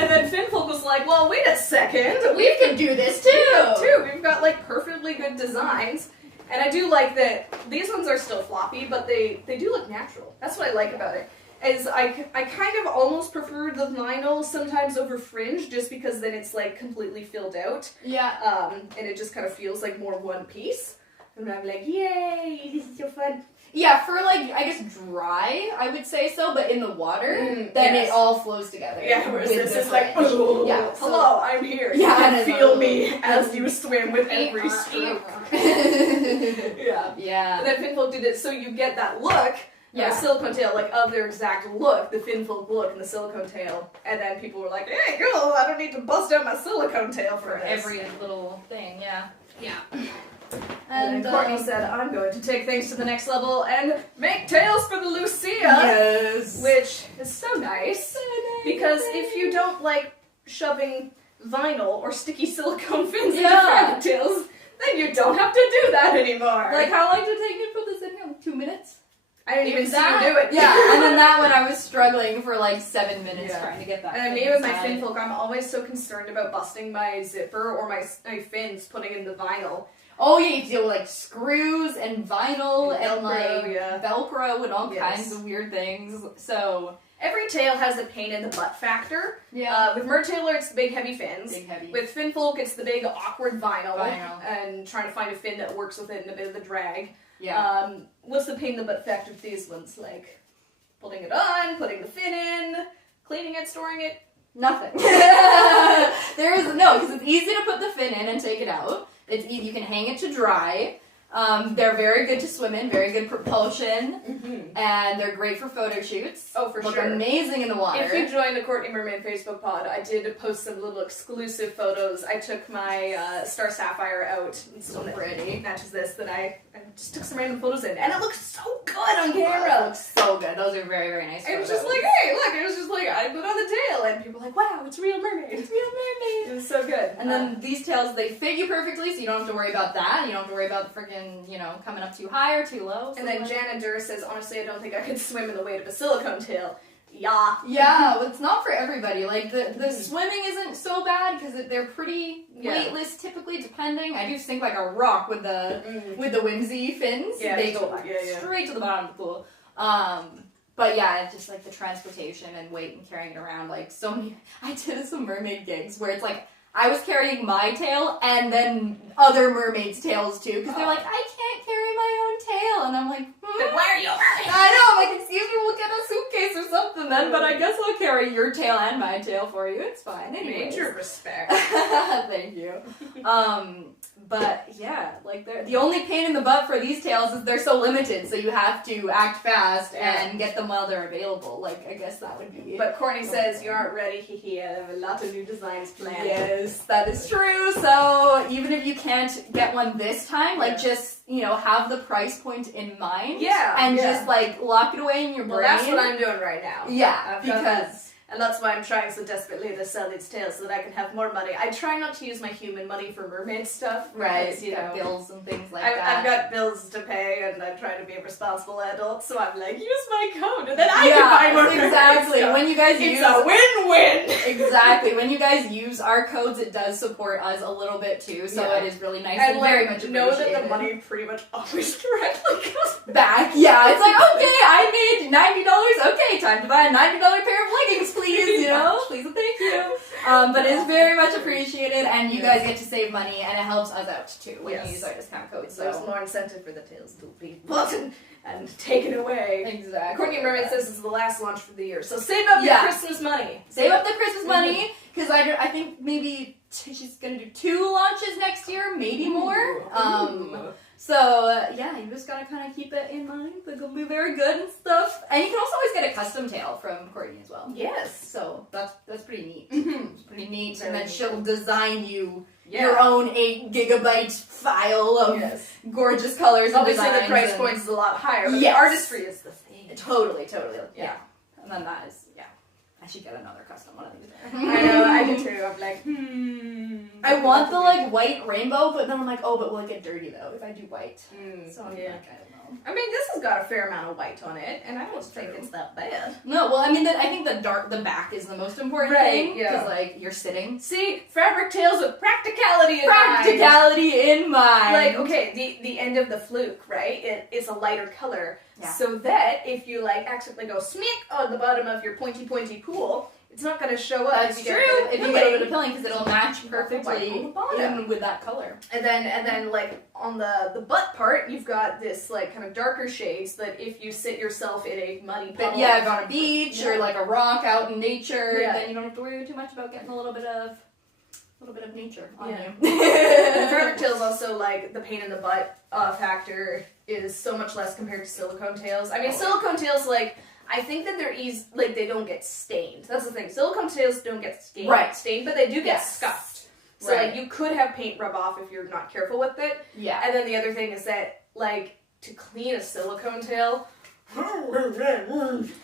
And then Finfolk was like, well, wait a second. We can do this, too. We've got, like, perfectly good designs. And I do like that these ones are still floppy, but they do look natural. That's what I like about it. Is I kind of almost prefer the vinyl sometimes over fringe, just because then it's, like, completely filled out. Yeah. And it just kind of feels like more one piece. And I'm like, yay, this is so fun. Yeah, for, like, I guess dry, I would say so, but in the water, then it all flows together. Yeah, whereas this is like, oh, hello, I'm here. Yeah, you can feel me as you swim with every stroke. Yeah. And then Finfolk did it so you get that look, silicone tail, like, of their exact look, the Finfolk look and the silicone tail. And then people were like, hey, girl, I don't need to bust out my silicone tail for this. Every little thing, yeah. And then Courtney said, I'm going to take things to the next level and make tails for the Lucia. Yes. Which is so nice. Because if you don't like shoving vinyl or sticky silicone fins into fabric tails, then you don't have to do that anymore. Like, how long did it take you to put this in here? 2 minutes? I didn't even see you do it. Yeah, and then that one I was struggling for like 7 minutes trying to get that. And me with my Finfolk, I'm always so concerned about busting my zipper or my fins putting in the vinyl. Oh yeah, you deal with like screws and vinyl and Velcro, Velcro and all kinds of weird things. So every tail has a pain in the butt factor. Yeah. With Mertailor, it's the big heavy fins. Big heavy. With Finfolk, it's the big awkward vinyl. And trying to find a fin that works with it and a bit of the drag. Yeah. What's the pain in the butt factor with these ones? Like putting it on, putting the fin in, cleaning it, storing it? Nothing. There is because it's easy to put the fin in and take it out. It's easy. You can hang it to dry. They're very good to swim in, very good propulsion, and they're great for photo shoots. Oh, for Look sure. amazing in the water. If you join the Courtney Mermaid Facebook pod, I did post some little exclusive photos. I took my Star Sapphire out. So pretty. Matches this that I just took some random photos in, and it looks so good on It camera. looks so good. Those are very, very nice It was photos. just like, hey, look, it was just like, I put on the tail, and people were like, wow, it's a real mermaid. It's real mermaid. It was so good. And then these tails, they fit you perfectly, so you don't have to worry about that. You don't have to worry about the freaking, coming up too high or too low. And then Jana Durr says, honestly, I don't think I could swim in the weight of a silicone tail. Yeah. Yeah, but it's not for everybody. Like, the swimming isn't so bad, because they're pretty weightless, typically, depending. I do think like a rock with the whimsy fins. Yeah, they go totally. straight to the bottom of the pool. But yeah, it's just like the transportation and weight and carrying it around. Like, so many. I did some mermaid gigs where it's like, I was carrying my tail and then other mermaids' tails too, because they're like, I can't carry my own tail, and I'm like, Then why are you mermaid? I know, I'm like, excuse me, we'll get a suitcase or something then, but I guess I'll carry your tail and my tail for you. It's fine. Anyways. Major respect. Thank you. But yeah, like the only pain in the butt for these tails is they're so limited, so you have to act fast and get them while they're available. Like, I guess that would be. But Courtney says you aren't ready. Hee I have a lot of new designs planned. Yes, that is true. So even if you can't get one this time, like just have the price point in mind. Yeah. And just like lock it away in your brain. Well, that's what I'm doing right now. Yeah, I've got because. and that's why I'm trying so desperately to sell these tails so that I can have more money. I try not to use my human money for mermaid stuff. Right, Because, bills and things like that. I've got bills to pay, and I'm trying to be a responsible adult, so I'm like, use my code, and then I can buy more mermaid exactly. stuff. When you guys It's use a win-win! Exactly. When you guys use our codes, it does support us a little bit too, so it is really nice and very much appreciated. know that the money pretty much always directly goes back. Yeah, it's like, okay, I made $90. Okay, time to buy a $90 pair of leggings, please. Please and thank you. But it's very much appreciated, and you guys get to save money, and it helps us out too when you use our discount code. So there's more incentive for the tails to be bought and taken away. Exactly. Courtney Mermaid says this is the last launch for the year, so save up your Christmas money. Save up the Christmas money, because I think maybe she's gonna do 2 launches next year, maybe more. So, yeah, you just gotta kind of keep it in mind. They're gonna be very good and stuff. And you can also always get a custom tail from Courtney as well. Yes. So, that's pretty neat. It's pretty neat. Very and then neat. she'll design you your own 8 gigabyte file of gorgeous colors and Obviously, designs. the price point is a lot higher, but the artistry is the same. Totally. Yeah. And then that is, I should get another custom one of these. I know, I do too. I'm like, I want the white rainbow, but then I'm like, oh, but will it get dirty though if I do white? So I'm like, I don't know. I mean, this has got a fair amount of white on it, and I don't think it's that bad. No, well, I mean, I think the back is the most important thing because you're sitting. See, fabric tails with practicality in mind. Like, okay, the end of the fluke, right? It's a lighter color, so that if you accidentally go smack on the bottom of your pointy pool, it's not going to show up. That's true. If you get a bit of pilling, because it'll match perfectly even with that color. And then on the butt part, you've got this kind of darker shades that if you sit yourself in a muddy puddle, on a beach or a rock out in nature, then you don't have to worry too much about getting a little bit of nature on you. And fabric tails also the pain in the butt factor is so much less compared to silicone tails. I mean, silicone tails I think that they're they don't get stained. That's the thing. Silicone tails don't get stained, but they do get scuffed. So you could have paint rub off if you're not careful with it. Yeah. And then the other thing is that to clean a silicone tail.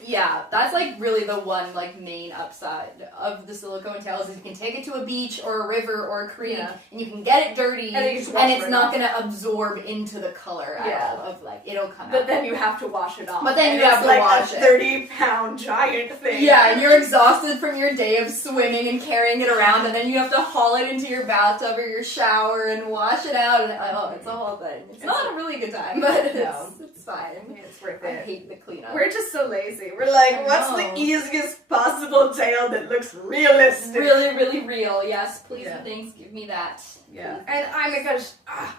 Yeah, that's really the one main upside of the silicone tails is you can take it to a beach or a river or a creek and you can get it dirty and it's not going to absorb into the color at all of it'll come out. But then you have to wash it off. But then you have to wash it. 30-pound giant thing. Yeah, and you're exhausted from your day of swimming and carrying it around and then you have to haul it into your bathtub or your shower and wash it out and it's a whole thing. It's not a really good time, but it's fine. It's worth I it. hate the cleanup. We're just so lazy. We're what's the easiest possible tail that looks realistic? Really, really real. Yes, please and thanks. Give me that. Yeah. And my gosh,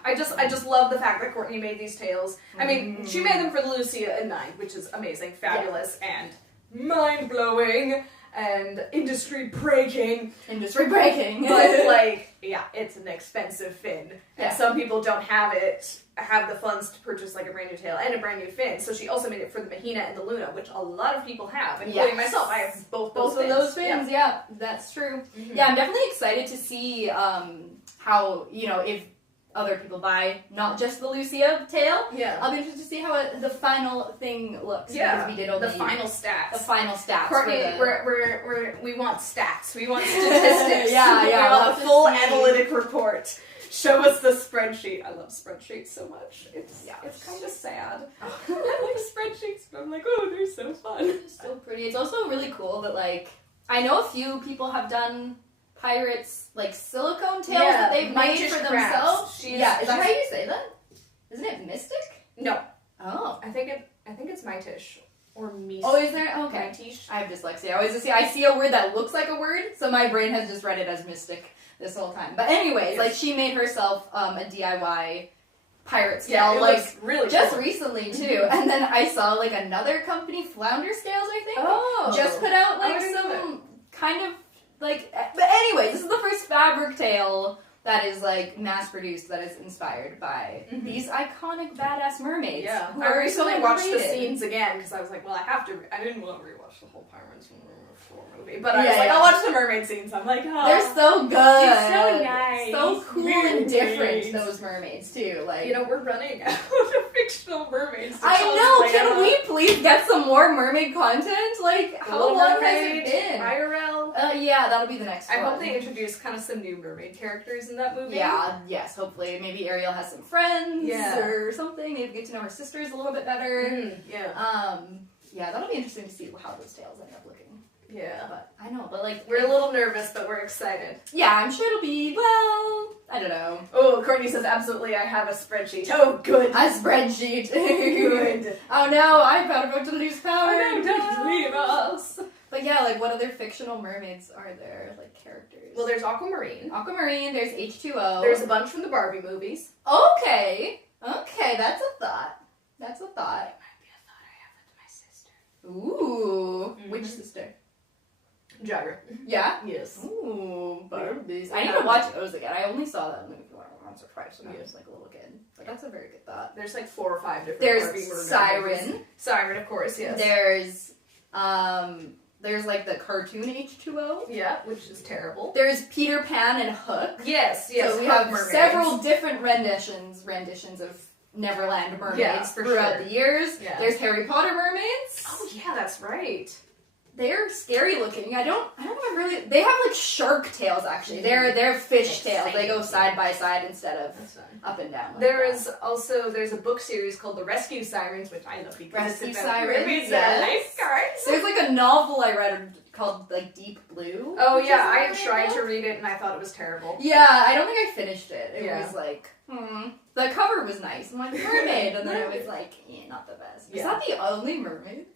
I just love the fact that Courtney made these tails. I mean, she made them for Lucia in mind, which is amazing, fabulous, and mind-blowing. and industry breaking. Industry breaking. But like, yeah, it's an expensive fin. Yeah. And some people don't have the funds to purchase like a brand new tail and a brand new fin. So she also made it for the Mahina and the Luna, which a lot of people have, including myself. I have both of those fins, yeah, that's true. Mm-hmm. Yeah, I'm definitely excited to see how, if other people buy not just the Lucia tail. Yeah. I'll be interested to see how the final thing looks. Yeah. Because we did only the final stats. The final stats. Courtney, we want stats. We want statistics. Yeah. We want the full analytic report. Show us the spreadsheet. I love spreadsheets so much. It's kind of sad. I like spreadsheets, but I'm like, oh, they're so fun. They're so pretty. It's also really cool that, like, I know a few people have done pirates, like, silicone tails that they've made for themselves. Is that how you say that? Isn't it Mystic? No. Oh. I think it's Mitish. Or Mish. Oh, is there? Okay. Mitish. I have dyslexia. I see a word that looks like a word, so my brain has just read it as Mystic this whole time. But anyways, like, she made herself a DIY pirate scale, it like, looks really just cool. recently, too. And then I saw, like, another company, Flounder Scales, I think, just put out, like, some kind of, like, but anyways, this is the first fabric tail that is, like, mass-produced, that is inspired by these iconic badass mermaids. Yeah. Who I are recently so watched the underrated. scenes again, because I was like, well, I didn't want to rewatch the whole Pirates movie, but I was like, I'll watch the mermaid scenes. I'm like, oh. They're so good. They're so nice. So cool and different, those mermaids, too. Like, we're running out of fictional mermaids. I know, can we please get some more mermaid content? Like, how Little long Mermaid, has it been? IRL. Yeah, that'll be the next one. I hope they introduce kind of some new mermaid characters in that movie. Yeah, yes, hopefully. Maybe Ariel has some friends or something. Maybe get to know her sisters a little bit better. Yeah, that'll be interesting to see how those tales end up looking. Yeah. But I know, but like... We're a little nervous, but we're excited. Yeah, I'm sure it'll be, well, I don't know. Oh, Courtney says, absolutely, I have a spreadsheet. Oh, good. A spreadsheet. Good. Oh no, I'm about to lose power. Oh no, don't leave us. But yeah, like, what other fictional mermaids are there, like, characters? Well, there's Aquamarine. Aquamarine, there's H2O. There's a bunch from the Barbie movies. Okay, that's a thought. That's a thought. It might be a thought I have with my sister. Ooh. Which sister? Jagra. Yeah? Yes. Ooh, Barbies. I need to watch those again. I only saw that movie once or twice when I was, like, a little kid. But that's a very good thought. There's, like, 4 or 5 different There's Barbie mermaid Siren. movies. Siren, of course, yes. There's, like, the cartoon H2O. Yeah, which is terrible. There's Peter Pan and Hook. Yes. So we have several different renditions of Neverland mermaids throughout the years. Yeah. There's Harry Potter mermaids. Oh, yeah, that's right. They're scary looking. I don't remember really. They have like shark tails actually. They're fish tails. They go side by side instead of up and down. Like there's a book series called The Rescue Sirens, which I love because Rescue it's about Sirens. mermaids Yes. and lifeguards. There's like a novel I read called like Deep Blue. Oh yeah, I tried to read it and I thought it was terrible. Yeah, I don't think I finished it. It Yeah. was like, the cover was nice. I'm like, mermaid, and then I was like, not the best. Yeah. Is that the only mermaids?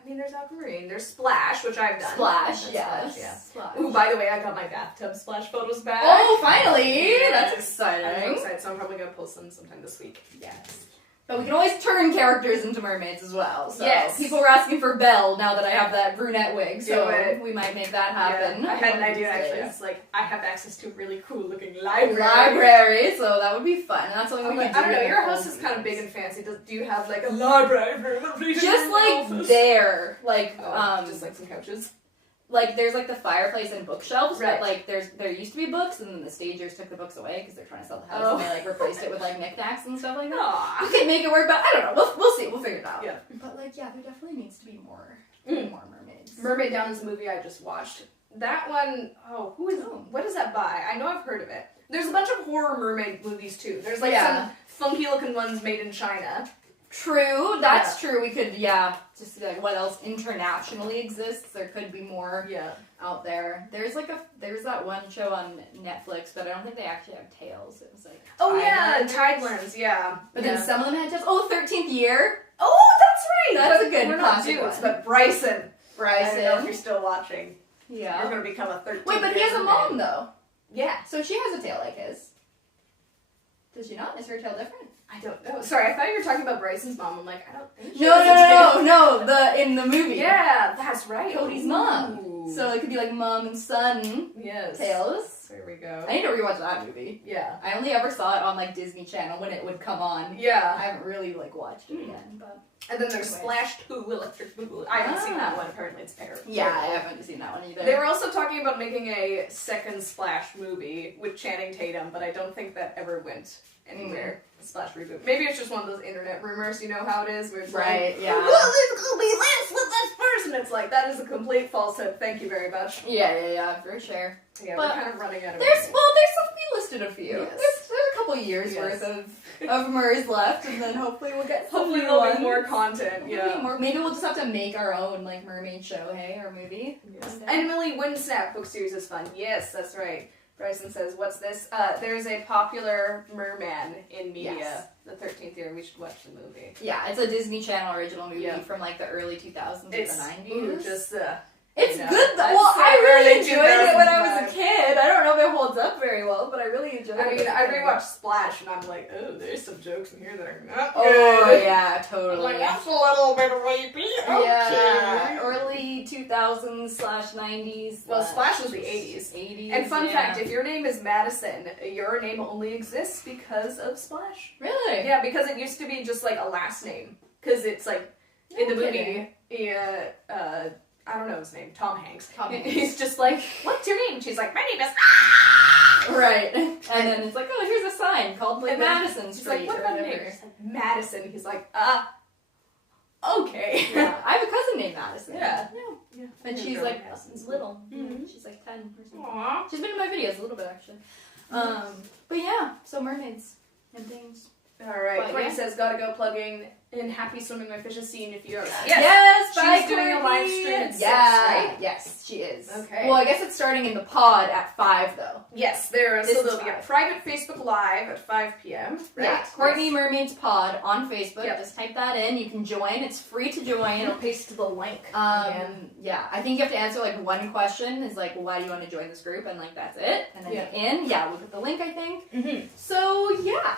I mean, there's Aquamarine, there's Splash, which I've done. Splash, Yes. yeah. Splash. Ooh, by the way, I got my bathtub splash photos back. Oh, finally! Yes. That's I'm exciting. so excited, so I'm probably going to post them sometime this week. Yes. But we can always turn characters into mermaids as well. So yes. People were asking for Belle now that I have that brunette wig, so we might make that happen. Yeah. I had an idea actually. It's like I have access to a really cool looking library, so that would be fun. And that's something we can do. I don't know, your house is kind of big and fancy. Do you have like a library room? Just like there. Like just like some couches. Like there's like the fireplace and bookshelves, right. but like there used to be books, and then the stagers took the books away because they're trying to sell the house, and they like replaced it with like knickknacks and stuff like that. Aww. We could make it work, but I don't know. We'll see. We'll figure it out. Yeah. But like there definitely needs to be more mermaids. Mermaid Down is a movie I just watched. That one, what is that by? I know I've heard of it. There's a bunch of horror mermaid movies too. There's like some funky looking ones made in China. True, that's true. We could, just see like what else internationally exists. There could be more out there. There's that one show on Netflix, but I don't think they actually have tails. It was like Tidelands, yeah. But then some of them had tails. Oh, 13th Year. Oh, that's right. That's a good We're not classic dudes, one. but Bryson. I don't know if you're still watching. Yeah. You're gonna become a 13. Wait, but he has a mom though. Yeah. So she has a tail like his. Does she not? Is her tail different? I don't know. Sorry, I thought you were talking about Bryson's mom. I'm like, I don't think she No, has a tail. in the movie. Yeah, that's right. Cody's Ooh. mom. So it could be like mom and son Yes. tails. There we go. I need to rewatch that movie. Yeah. I only ever saw it on like Disney Channel when it would come on. I Yeah. haven't really like watched it again, but And then there's Anyway. Splash 2 Electric Boogaloo. I haven't seen that one. Apparently it's terrible. yeah, I haven't seen that one either. They were also talking about making a second Splash movie with Channing Tatum, but I don't think that ever went anywhere. The Splash reboot. Maybe it's just one of those internet rumors, you know how it is? Where it's Right, like, yeah. well, it's gonna be this with this person. It's like, that is a complete falsehood. Thank you very much. Yeah, for sure. Yeah, But we're kind of running out of There's we listed a few. Yes. There's a couple years Yes. worth of Murs left, and then hopefully we'll get some Hopefully new there'll ones. be more content, Hopefully yeah. more. Maybe we'll just have to make our own like mermaid show, hey, or movie. Yes. Okay. Emily Windsnap book series is fun. Yes, that's right. Bryson says, what's this? There's a popular merman in media. Yes. The 13th year, we should watch the movie. Yeah, it's a Disney Channel original movie Yeah. from like the early 2000s It's or the 90s. ooh, just It's you know, good though. I'd Well, say I really early enjoyed it when I was 2005. a kid. I don't know if it holds up very well, but I really enjoyed it. I mean, I rewatched Splash and I'm like, oh, there's some jokes in here that are not Oh good. yeah, I'm totally. like, that's a little bit rapey. Yeah, Okay. early 2000s/90s. Well, Splash was the 80s. 80s. And fun yeah. fact, if your name is Madison, your name only exists because of Splash. Really? Yeah, because it used to be just like a last name. Because it's like, in the No movie, kidding. I don't know his name, Tom Hanks. Tom Hanks. He's just like, what's your name? She's like, my name is Right. And then it's like, oh, here's a sign called like And then Madison She's Street like, what or about whatever. name? She's like, Madison. He's like, okay. Yeah, I have a cousin named Madison. Yeah. Yeah. And she's like little. Mhm. She's like 10 or something. Aww. She's been in my videos a little bit actually. But yeah, so mermaids and things. Alright, But, Courtney yeah. says, gotta go plugging in Happy Swimming My Fishes scene if you are. Yes, bye, she's doing a live Courtney. stream at 6, Yeah, right? yes, she is. Okay. Well, I guess it's starting in the pod at 5 though. Yes, This so is there'll be a 5. private Facebook Live at 5 p.m. Right? Yeah, Courtney Mermaids Pod on Facebook. Yep. Just type that in. You can join. It's free to join. It'll paste the link. again. Yeah, I think you have to answer like one question. Is like, well, why do you want to join this group? And like that's it. And then Yeah. you're in. Yeah, we'll put the link. I think. Mm-hmm. So yeah,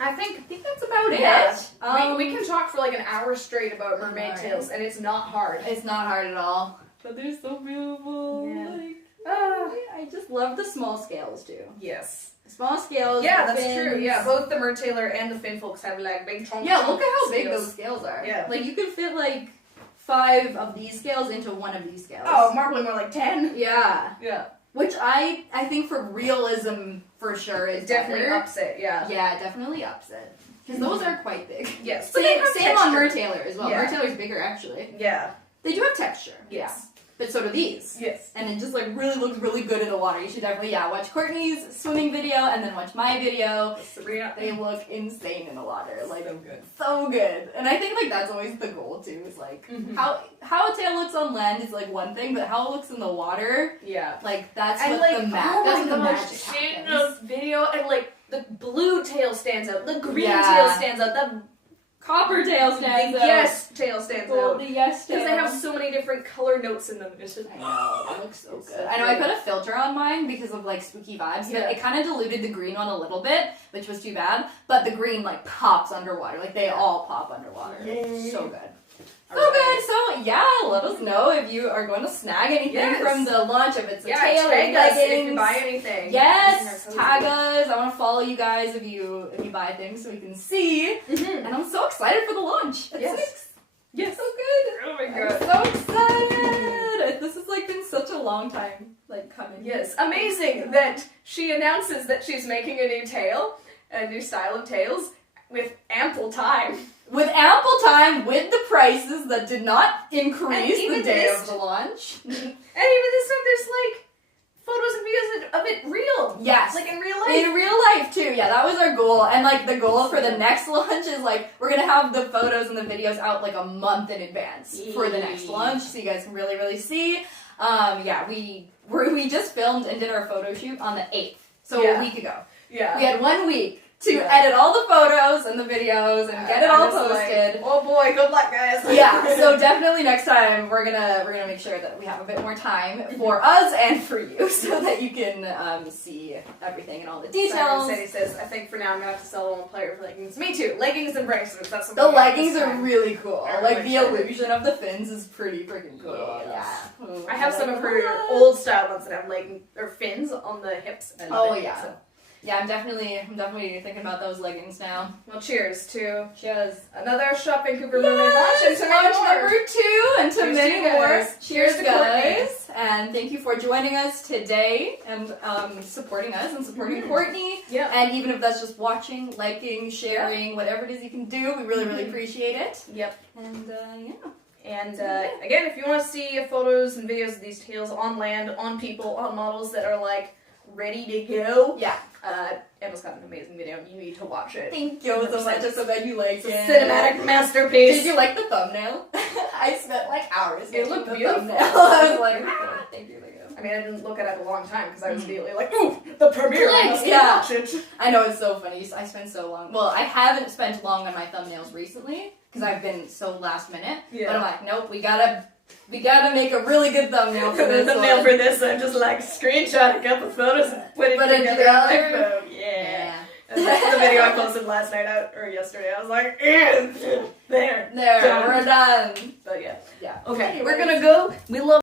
I think that's about Yeah. it. we can talk for like an hour straight about mermaid Alright. tales, and it's not hard. It's not hard at all. But they're so beautiful. Yeah. Like, Ah. I just love the small scales too. Yes. Small scales. Yeah, the that's true. fins. Yeah, both the Mertailor and the Fin Folks have like big chunks. Yeah, look at how big those scales are. Yeah. Like you could fit like 5 of these scales into one of these scales. Oh, probably more like 10. Yeah. Yeah. Which I think for realism for sure is Definitely better. ups it, yeah. Yeah, it definitely ups it. Because those are quite big. Yes. But they Same, have same on texture. Mertailor as well. Yeah. Mertailor's bigger actually. Yeah. They do have texture. Yes. Yeah. But so do these. Yes. And it just like really looks really good in the water. You should definitely watch Courtney's swimming video and then watch my video. Sabrina. They look insane in the water. Like So good. so good. And I think like that's always the goal too, is like Mhm. how a tail looks on land is like one thing, but how it looks in the water, Yeah. like that's And what like, the oh that's my what the gosh, magic seeing happens. the video and like the blue tail stands out, the green Yeah. tail stands out, the Copper tail the stands out. yes tail stands out. The yes tail. Because they have so many different color notes in them. It's just I know, it looks so It's good. so I know I good. put a filter on mine because of like spooky vibes, Yeah. but it kind of diluted the green one a little bit, which was too bad. But the green like pops underwater, like they all pop underwater. Yay. So good. So Alright. good. So yeah, let us know if you are going to snag anything Yes. from the launch of it's a Yeah, tail or tag us if you leggings. buy anything. Yes, Using our tag code. us. I want to follow you guys if you buy things so we can see. Mhm. And I'm so excited for the launch. At Yes. 6. Yes. So good. Oh my I'm god. so excited! This has like been such a long time like coming. Yes, amazing that she announces that she's making a new tail, a new style of tails, with ample time. With ample time, with the prices that did not increase And even the day this- of the launch. And even this one, there's like photos and videos of it real. Yes. Like in real life. In real life too, yeah, that was our goal. And like the goal for the next launch is like we're gonna have the photos and the videos out like a month in advance for the next launch, so you guys can really, really see. Yeah, we just filmed and did our photo shoot on the 8th, so Yeah. a week ago. Yeah. We had 1 week to edit all the photos and the videos and get it all posted. Oh boy, good luck, guys. Yeah, so definitely next time we're gonna make sure that we have a bit more time for us and for you, so that you can see everything and all the details. Sadie says, I think for now I'm gonna have to sell one player for leggings. Me too. Leggings and bracelets. That's something. The leggings are really cool. I'm Like really the excited. illusion of the fins is pretty freaking cool. Yes. Yeah. I have some of her old style ones that have or fins on the hips. And Oh the yeah. So. Yeah, I'm definitely thinking about those leggings now. Well, cheers to Cheers. another Shop Vancouver Mermaid launch and to many Launch more. number 2 and to Cheers many to you more. guys. Cheers, Cheers to guys. And thank you for joining us today and supporting us and supporting Courtney. Yeah. And even if that's just watching, liking, sharing, whatever it is you can do, we really, really appreciate it. Yep. And yeah. And again, if you want to see photos and videos of these tails on land, on people, on models that are like ready to go, Yeah. Emma's got an amazing video. You need to watch it. Thank you so much. I'm so glad you liked It's a it. cinematic masterpiece. Did you like the thumbnail? I spent like hours. It looked making the beautiful. thumbnail. I was like, oh, thank you. I mean, I didn't look at it a long time because I was immediately like, ooh, the premiere. I must Yeah. watch it. I know, it's so funny. I spent so long. Well, I haven't spent long on my thumbnails recently because I've been so last minute. Yeah. But I'm like, nope, we gotta make a really good thumbnail for this thumbnail one. for this, I just like screenshot a couple photos and put it together on my phone. Yeah. And that's the video I posted last night or yesterday. I was like, there. There, we're done. But yeah. Yeah. Okay, Anyways. we're gonna go. We love